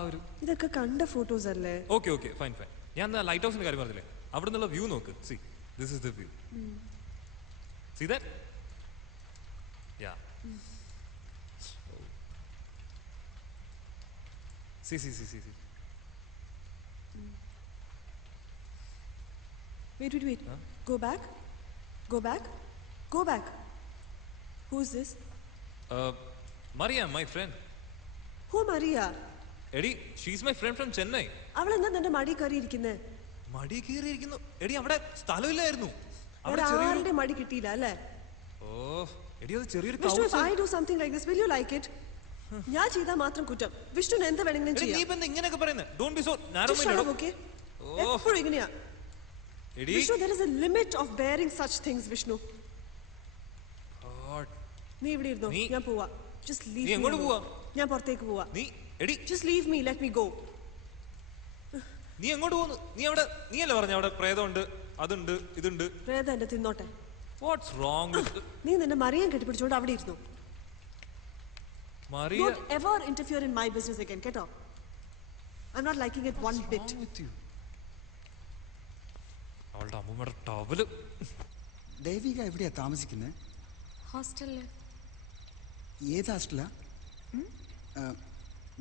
ഒരു ഇതൊക്കെ കണ്ട ഫോട്ടോസ് അല്ലേ? Okay okay fine fine. ഞാൻ അന്ന് ലൈറ്റ് ഹൗസിന്റെ കാര്യം പറഞ്ഞില്ലേ, അവിടെ നിന്നുള്ള വ്യൂ നോക്ക്. See this is the view. C that? Yeah. See. Wait. Huh? Go back. Who's this? Maria, my friend. Who Maria? Eddie, she's my friend from Chennai. അവൾ എന്താ നിന്റെ മടി കയറി ഇരിക്കുന്നേ? മടി കയറി ഇരിക്കുന്നു? എടി അവിടെ സ്ഥലമില്ലായിരുന്നു. ആരുടെ മടി കിട്ടിയില്ല അല്ലേ? ഓ എടി, അത് ചെറിയൊരു Vishnu, if I do something like this, will you like it? ഞാൻ ചെയ്താൽ മാത്രം കുറ്റം. വിഷ്ണുവിന് എന്താ വേണമെങ്കിലും ചെയ്യാം. നീ ഇപ്പോ ഇങ്ങനെയൊക്കെ പറയുന്നത്? Don't be so narrow minded. Okay? എപ്പോഴും ഇങ്ങനെയാ. Vishnu, there is a limit of bearing such things, Vishnu. God. നീ ഇവിടെ ഇരുന്നോ, ഞാൻ പോവാ. Just leave me. നീ എങ്ങോട്ട് പോവാ? ഞാൻ പുറത്തേക്ക് പോവാ. നീ എടി Just leave me, let me go. നീ എങ്ങോട്ട് പോകുന്നു? നീ അല്ലേ പറഞ്ഞ അവിടെ പ്രേതമുണ്ട്, അതുണ്ട്, ഇതുണ്ട്. പ്രേതം എന്നെ തിന്നോട്ടെ. What's wrong with നീ നിന്റെ മറിയം കെട്ടിപ്പിടിച്ചോണ്ട് അവിടെ ഇരുന്നു. Maria, don't ever interfere in my business again. Get up. I'm not liking it one bit. അവളുടെ അമ്മൂമ്മയുടെ ടവല്. ദേവിക എവിടെയാ താമസിക്കുന്നത്? ഹോസ്റ്റലില്. ഏത് ഹോസ്റ്റലാ?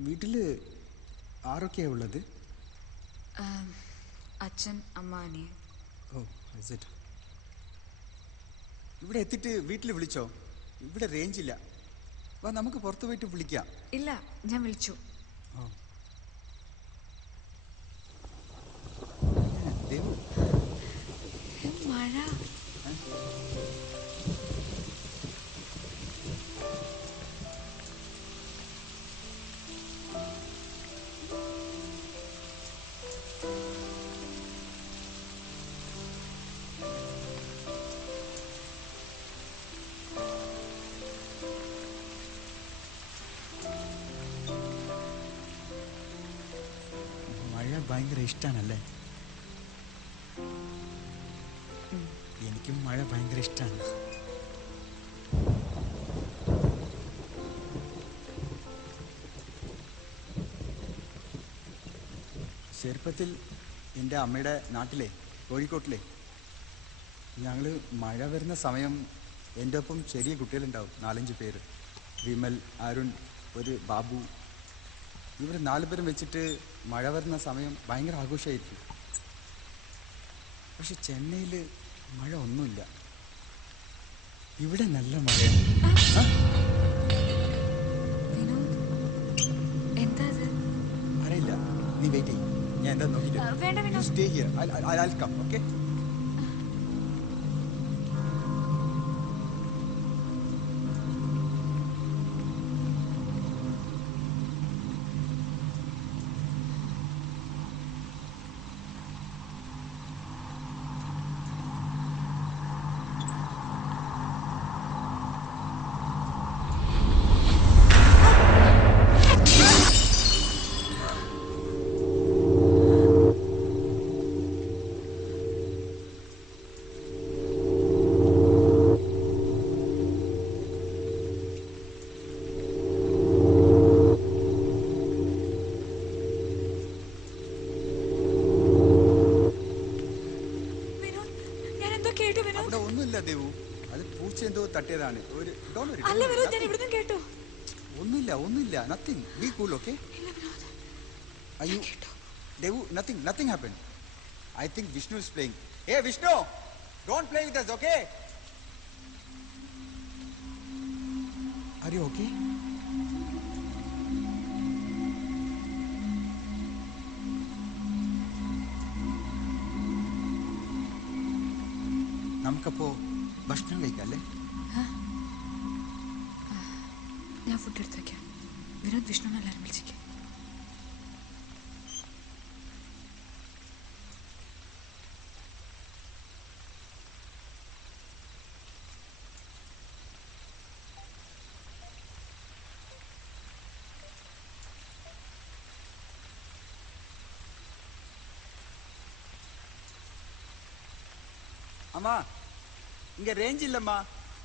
വീട്ടില് ആരൊക്കെയാ ഉള്ളത്? അച്ഛൻ, അമ്മ, അനിയൻ. ഓ, ഇവിടെ എത്തിയിട്ട് വീട്ടിൽ വിളിച്ചോ? ഇവിടെ റേഞ്ച് ഇല്ല. വാ, നമുക്ക് പുറത്തു പോയിട്ട് വിളിക്കാം. ഇല്ല, ഞാൻ വിളിച്ചു. മഴ. ഭയങ്കര ഇഷ്ടാണല്ലേ? എനിക്കും മഴ ഭയങ്കര ഇഷ്ടമാണ്. ചെറുപ്പത്തിൽ എൻ്റെ അമ്മയുടെ നാട്ടിലെ കോഴിക്കോട്ടിലെ ഞങ്ങൾ മഴ വരുന്ന സമയം എൻ്റെ ഒപ്പം ചെറിയ കുട്ടികളുണ്ടാവും 4-5 പേര്. വിമൽ, അരുൺ, ഒരു ബാബു. ഇവർ 4 പേരും വെച്ചിട്ട് മഴ വരുന്ന സമയം ഭയങ്കര ആഘോഷമായിരിക്കും. പക്ഷെ ചെന്നൈയിൽ മഴ ഒന്നുമില്ല. ഇവിടെ നല്ല മഴയാണ്. വിനോദ്, എന്താ അത്? അറിയില്ല, നീ വെയിറ്റ് ചെയ്യും. ഞാൻ എന്താ വേണ്ട നോക്കിയിട്ട് Vinod. Stay here. I'll come, okay? Vinod, ഞാൻ എന്തോ കേട്ടു വിനോദ്. അവിടെ ഒന്നുമില്ല ദേവു, അത് പൂച്ച എന്തോ തട്ടിയതാണ്. അല്ല വിനോദ്, ഞാൻ ഇവിടുന്ന് കേട്ടു. ഒന്നുമില്ല, നത്തിങ്. B cool, okay? ഇല്ല വിനോദ്, അയ്യോ Devu, nothing happen. I think Vishnu is playing. Hey Vishnu, don't play with us, okay? Are you okay? നമുക്കപ്പോ ഭക്ഷണം കഴിക്കാം അല്ലേ? ഞാൻ ഫുഡ് എടുത്ത് വെക്കാം. വിനോദ് വിഷ്ണുവിനെ എല്ലാവരും വിളിച്ചിരിക്കും. அம்மா இங்க ரேஞ்ச் இல்லம்மா,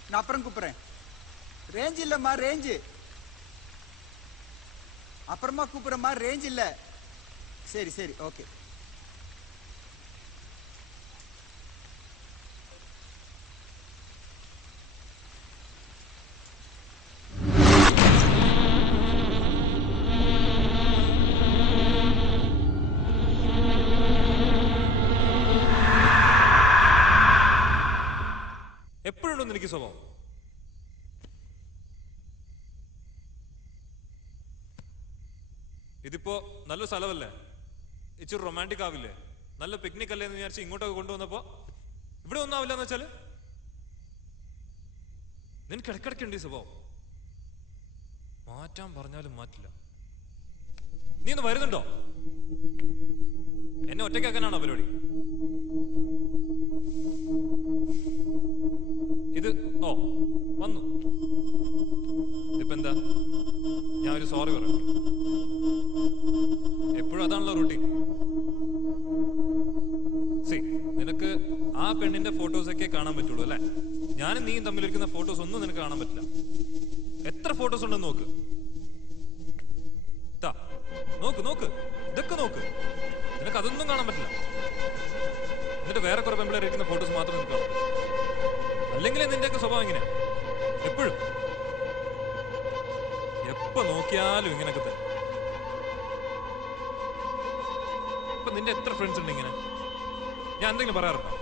நான் அப்புறம் கூப்பிடுறேன். ரேஞ்ச் இல்லம்மா, ரேஞ்சு அப்புறமா கூப்பிடுறேம்மா, ரேஞ்ச் இல்ல. சரி சரி, ஓகே. എപ്പോഴുണ്ടോ എനിക്ക് സ്വഭാവം? ഇതിപ്പോ നല്ല സ്ഥലമല്ലേ, ഇച്ചിരി റൊമാൻറ്റിക് ആവില്ലേ? നല്ല പിക്നിക് അല്ലേ എന്ന് വിചാരിച്ച് ഇങ്ങോട്ടൊക്കെ കൊണ്ടുവന്നപ്പോ ഇവിടെ ഒന്നും ആവില്ല എന്ന് വെച്ചാല് നിനക്ക് ഇടക്കിടക്കുണ്ട് ഈ സ്വഭാവം. മാറ്റാൻ പറഞ്ഞാലും മാറ്റില്ല. നീ ഒന്ന് വരുന്നുണ്ടോ? എന്നെ ഒറ്റയ്ക്കാക്കാനാണോ പരിപാടി? ഇത് വന്നു. ഇതിപ്പോ എന്താ? ഞാൻ ഒരു സോറി പറയണം. എപ്പോഴും അതാണല്ലോ റൂട്ടീൻ. സി, നിനക്ക് ആ പെണ്ണിന്റെ ഫോട്ടോസ് ഒക്കെ കാണാൻ പറ്റുള്ളൂ അല്ലെ? ഞാനും നീയും തമ്മിലിരിക്കുന്ന ഫോട്ടോസ് ഒന്നും നിനക്ക് കാണാൻ പറ്റില്ല. എത്ര ഫോട്ടോസ് ഉണ്ടെന്ന് നോക്ക്. നോക്ക്, ഇതൊക്കെ നോക്ക്. നിനക്ക് അതൊന്നും കാണാൻ പറ്റില്ല. എന്നിട്ട് വേറെ കുറെ പെമ്പിളേർ ഇരിക്കുന്ന ഫോട്ടോസ് മാത്രം നിനക്ക് കാണാം. അല്ലെങ്കിൽ നിന്റെയൊക്കെ സ്വഭാവം ഇങ്ങനെ എപ്പോഴും, എപ്പോ നോക്കിയാലും ഇങ്ങനെയൊക്കെ തന്നെ. ഇപ്പൊ നിന്റെ എത്ര ഫ്രണ്ട്സ് ഉണ്ട് ഇങ്ങനെ? ഞാൻ എന്തെങ്കിലും പറയാറുണ്ടോ?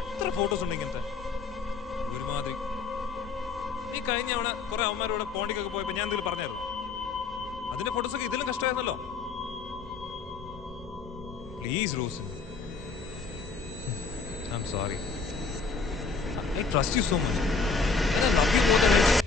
എത്ര ഫോട്ടോസ് ഉണ്ട് ഇങ്ങനത്തെ? ഒരുമാതിരി. നീ കഴിഞ്ഞ അവിടെ കുറെ അവന്മാരോടെ പോണ്ടിക്കൊക്കെ പോയപ്പോ ഞാൻ എന്തെങ്കിലും പറഞ്ഞായിരുന്നു? അതിന്റെ ഫോട്ടോസൊക്കെ ഇതിലും കഷ്ടമായിരുന്നല്ലോ. Please Rose, I am sorry. I trust you so much. And I love you more than anything.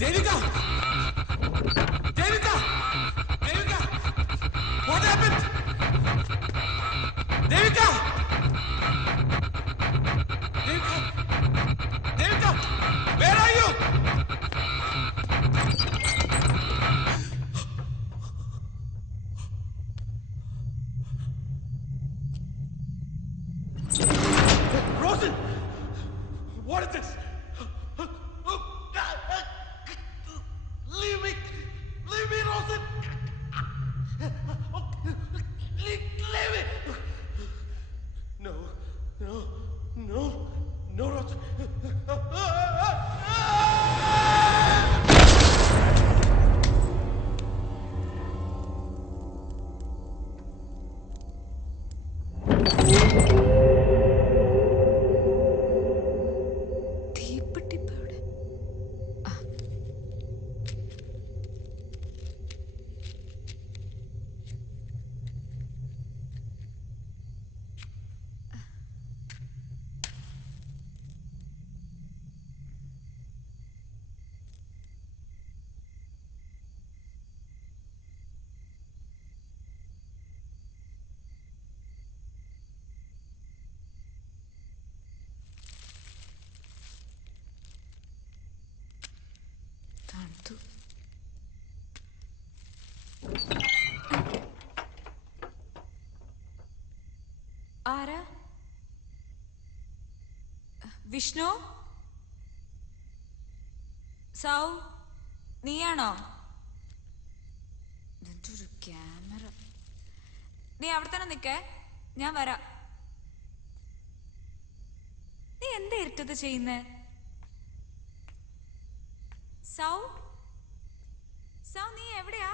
Devika! What happened? Devika! തണുത്തു. ആരാ? വിഷ്ണു? സൗ, നീയാണോ? ഇതൊരു ക്യാമറ. നീ അവിടെ തന്നെ നിക്കേ, ഞാൻ വരാം. നീ എന്താ ഇരുട്ടത് ചെയ്യുന്നേ? സൗ, സൗ, നീ എവിടെയാ?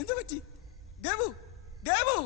എന്ത് പറ്റി? ദേവു, ദേവു!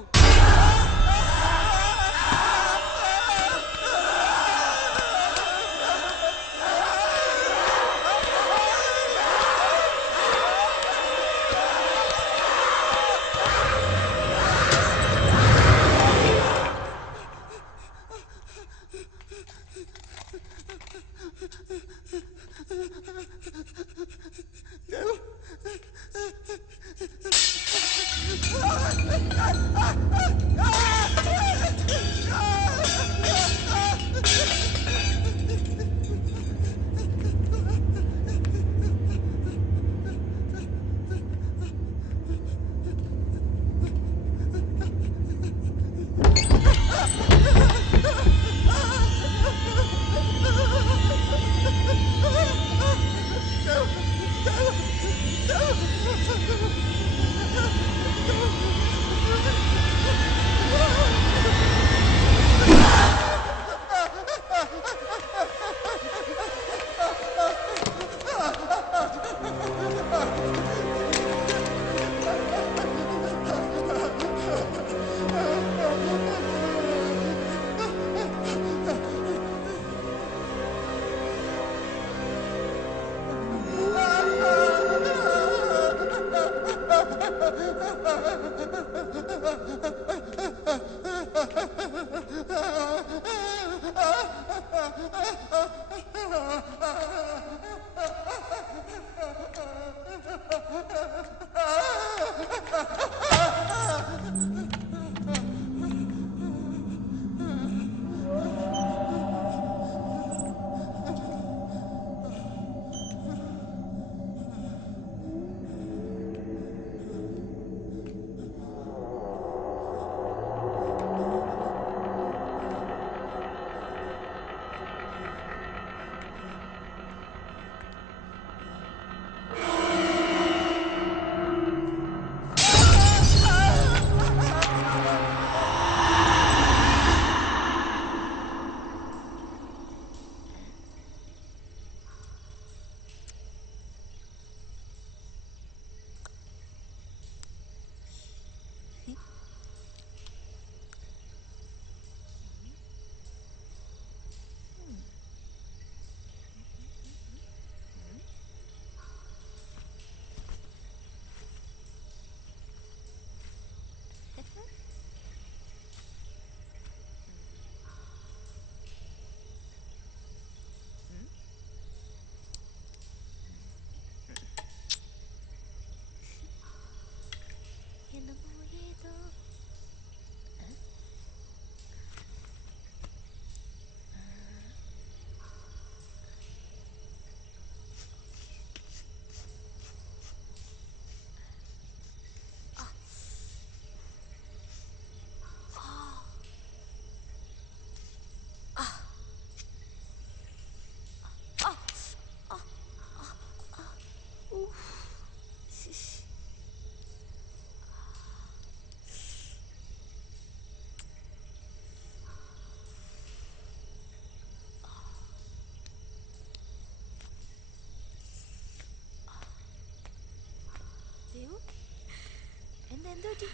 എന്ത് പറ്റി?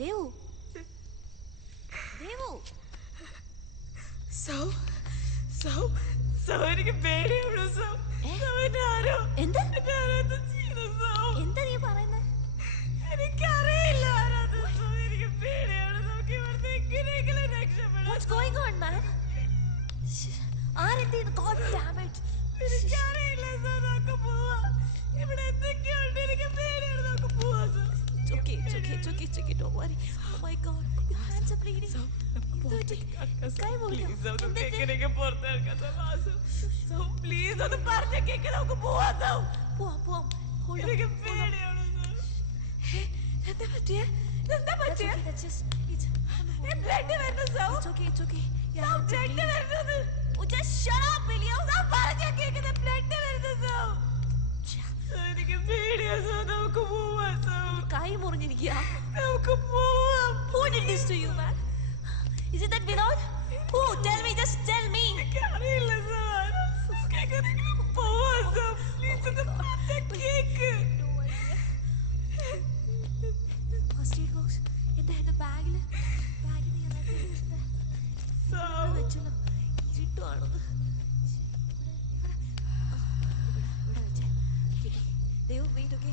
ദേവു ദേവു എനിക്ക് പേടിയാണ്. എന്താ നീ പറയുന്നത്? എനിക്കറിയില്ല. എനിക്ക് പേടിയാണ്. നമുക്ക് ഇവിടുന്ന് എങ്ങനെയെങ്കിലും രക്ഷപ്പെടാം. What's going on, man? ആരെന്ത്? God damn it. എനിക്കറിയില്ല സർ. നമുക്ക് പോവാം. ഇവിടെ എന്തൊക്കെയുണ്ട്. എനിക്ക് പേടിയാണ്. നമുക്ക് പോവാം sir. It's okay. Don't worry. Oh my God. Your hands are bleeding. കൈ മുറിഞ്ഞോ? എങ്ങനെയൊക്കെ പുറത്തിറക്കാം സർ. പ്ലീസ് ഒന്ന് പറഞ്ഞ കേക്ക്. നമുക്ക് പോവാം സർ. പോവാം. എനിക്ക് പേടിയാണ് സർ. എന്താ പറ്റിയേ? That's just ബ്ലഡ് വരുന്നു sir. It's okay. Yeah, blood വരുന്നത്. just shut up, William. പറഞ്ഞ കേക്ക്. ബ്ലഡ് വരുന്നു സർ. എനിക്ക് പേടിയാ സർ. നമുക്ക് പോവാം സർ. കൈ മുറിഞ്ഞിരിക്കുക. നമുക്ക് പോവാം. Who did this to you, man? Is it that Vinod? Who? Tell me, just tell me. എനിക്കറിയില്ല സർ. നമുക്ക് പോവാം സർ. പ്ലീസ് ഒന്ന് പറഞ്ഞ കേക്ക്. First aid box. എന്റെ ബാഗിൽ വെച്ചല്ലോ. ഇരുട്ടുവാണത്. ഇവിടെ വെച്ചേ. ദൈവം wait. Okay.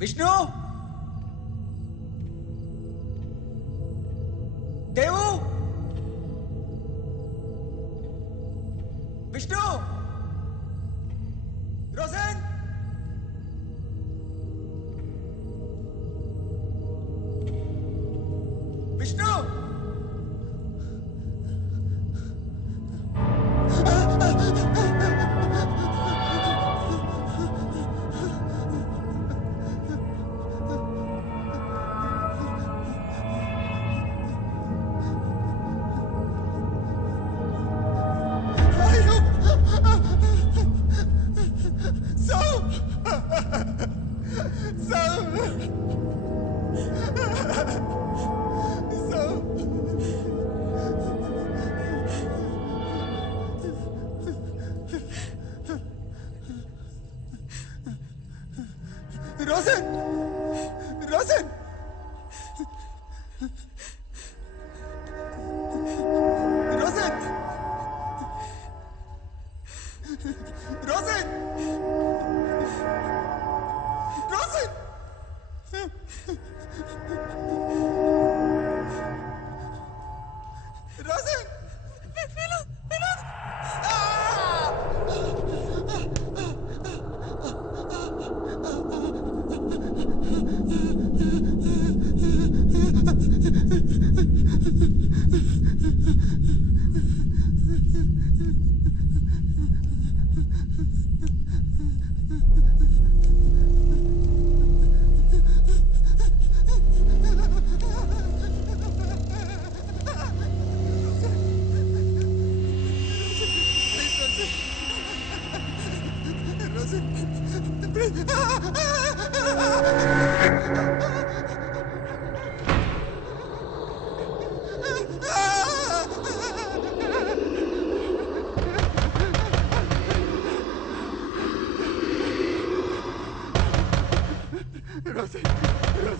Vishnu, Devu, Vishnu, Rosen, Vishnu. Rosen! Rosen! Rosen! Rosen! Rosen! Rosen! Vinod!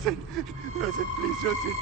Rosen, please, Rosen.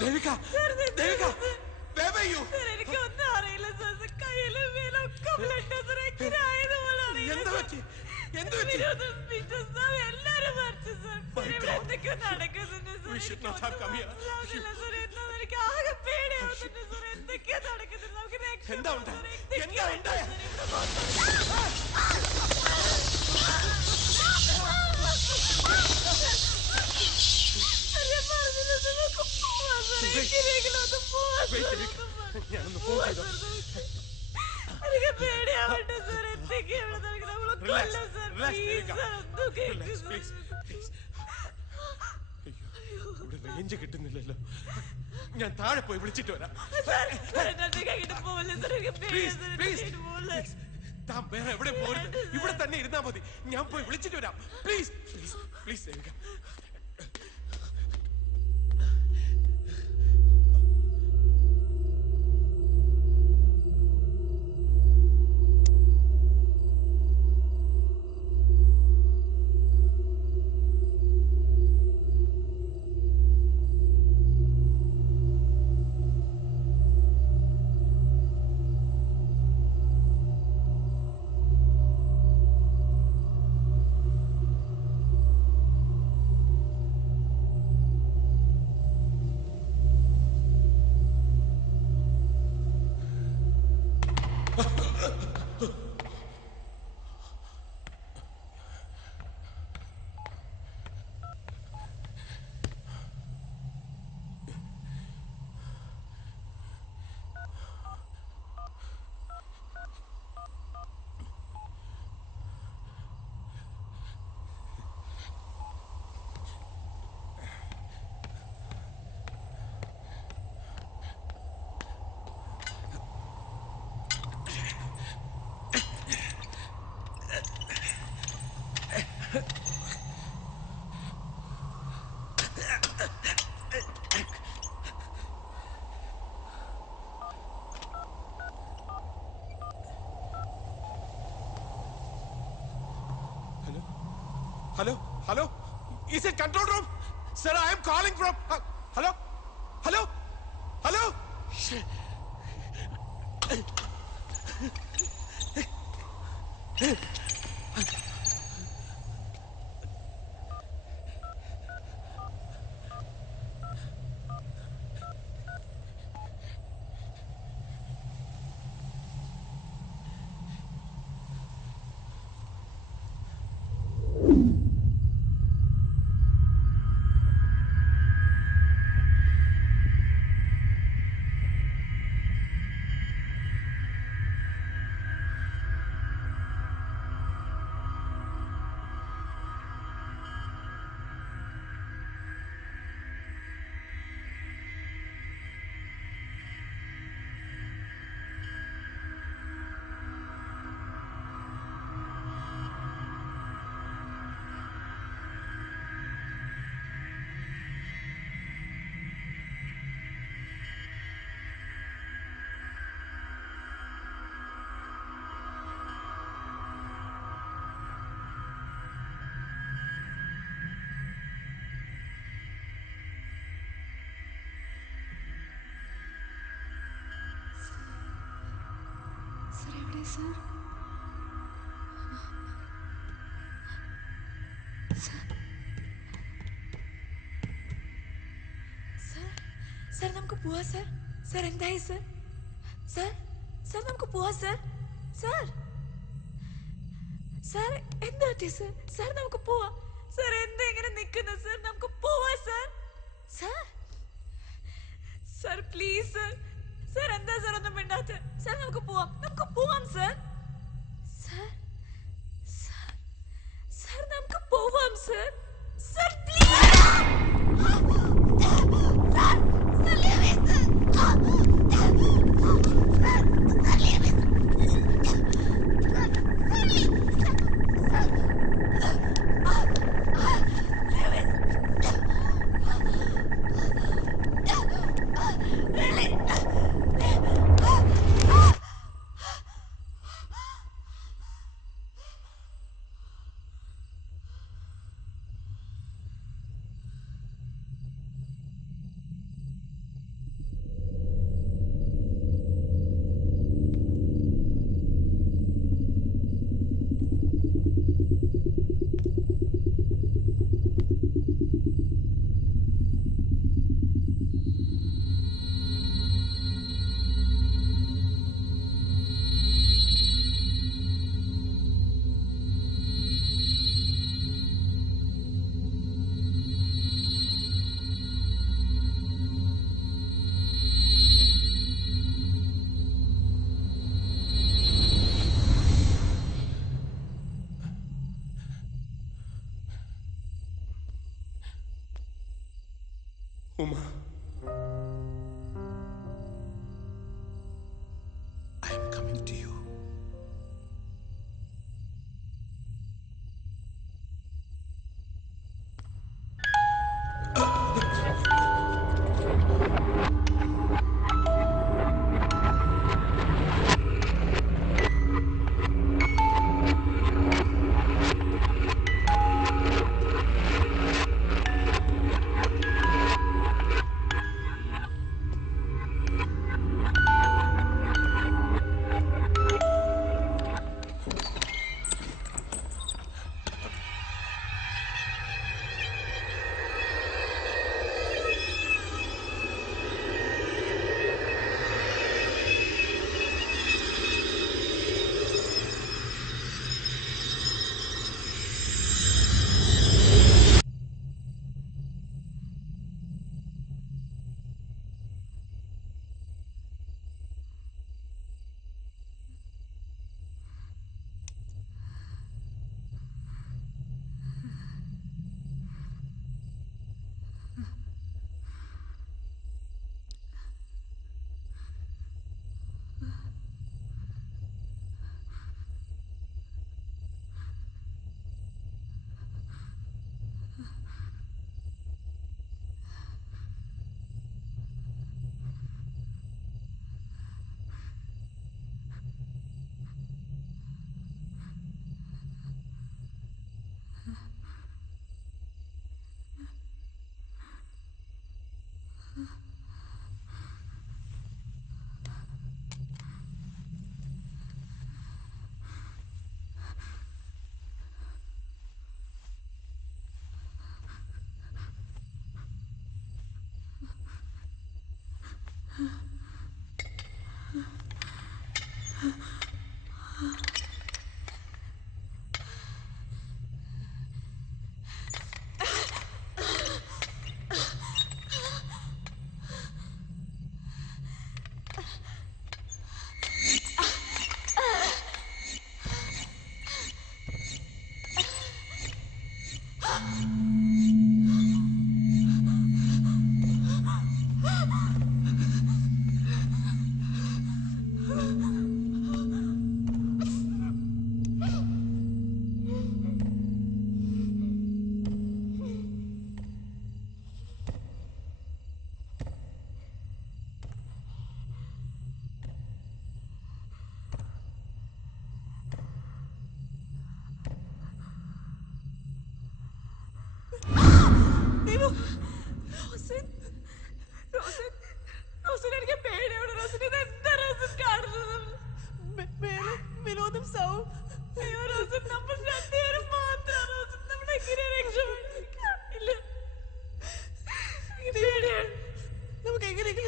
Devika! Devika! Where were you? We should not have come here. Range കിട്ടുന്നില്ലല്ലോ. ഞാൻ താഴെ പോയി വിളിച്ചിട്ട് വരാം. താൻ വേറെ എവിടെ പോരുത്, ഇവിടെ തന്നെ ഇരുന്നാ മതി. ഞാൻ പോയി വിളിച്ചിട്ട് വരാം. Please please please Devika. Hello? Hello? Is it control room? Sir, I am calling from... Hello? Hello? Hello? Shit. Sir? Sir, നമുക്ക് പോവാ സർ. സർ എന്തായി സർ? സർ നമുക്ക് പോവാ സർ. സാർ സാർ എന്താ സർ? സാർ നമുക്ക് പോവാം. സാർ എന്താ ഇങ്ങനെ നിൽക്കുന്നത്? സാർ നമുക്ക് പോവാം sir. Sir sir please sir. Sir എന്താ സാർ ഒന്നും മിണ്ടാത്ത? സാർ നമുക്ക് പോവാം. നമുക്ക് പോവാം സാർ. സാർ സാർ സാർ നമുക്ക് പോവാം sir. Sir please. Uma, I am coming to you.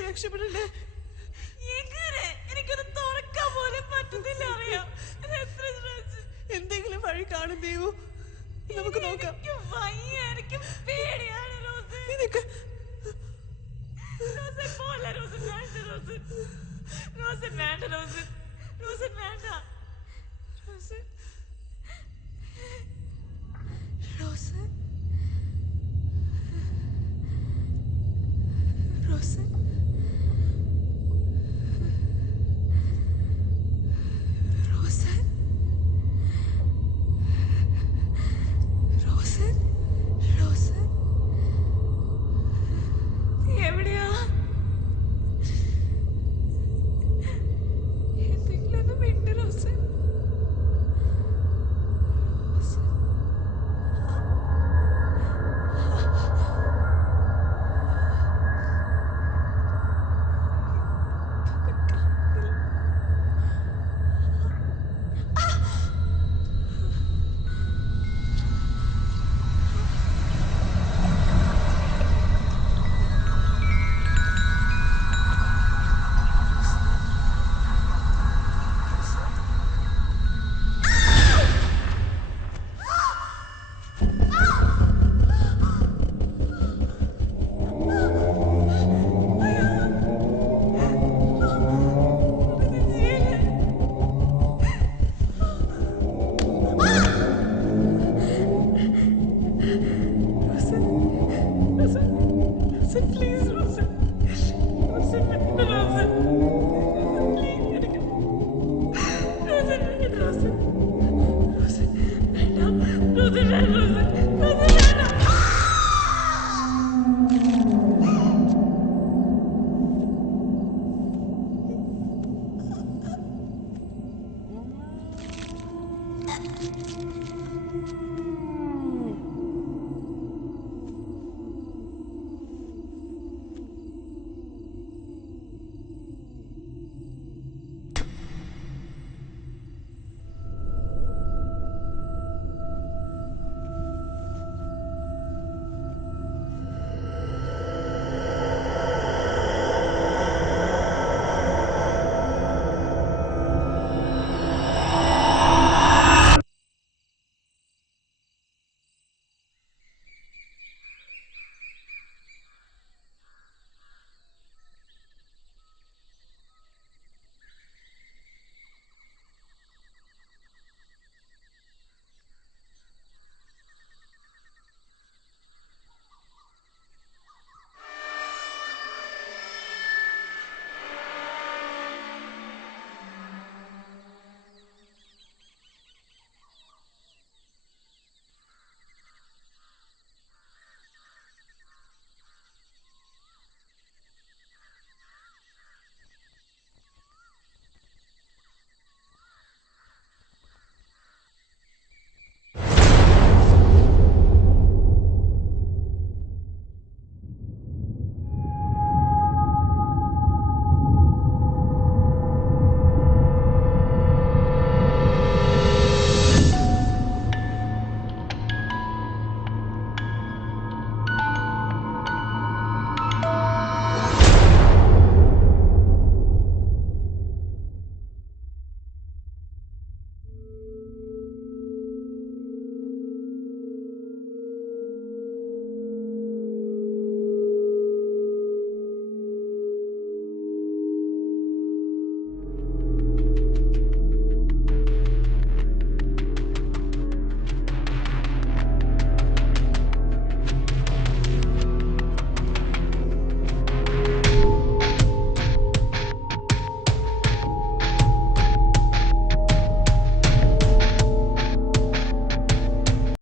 രക്ഷപ്പെടണ്ടേ? എനിക്കൊന്ന് തുറക്കാൻ പോലും പറ്റുന്നില്ല അറിയാം. എന്തെങ്കിലും വഴി കാണും ദേവു, നമുക്ക് നോക്കാം. നിനക്ക് എവിടെയാ? എന്തെങ്കിലും ഒന്ന് മിണ്ട് റോസ്. Rosa, please, Rosa.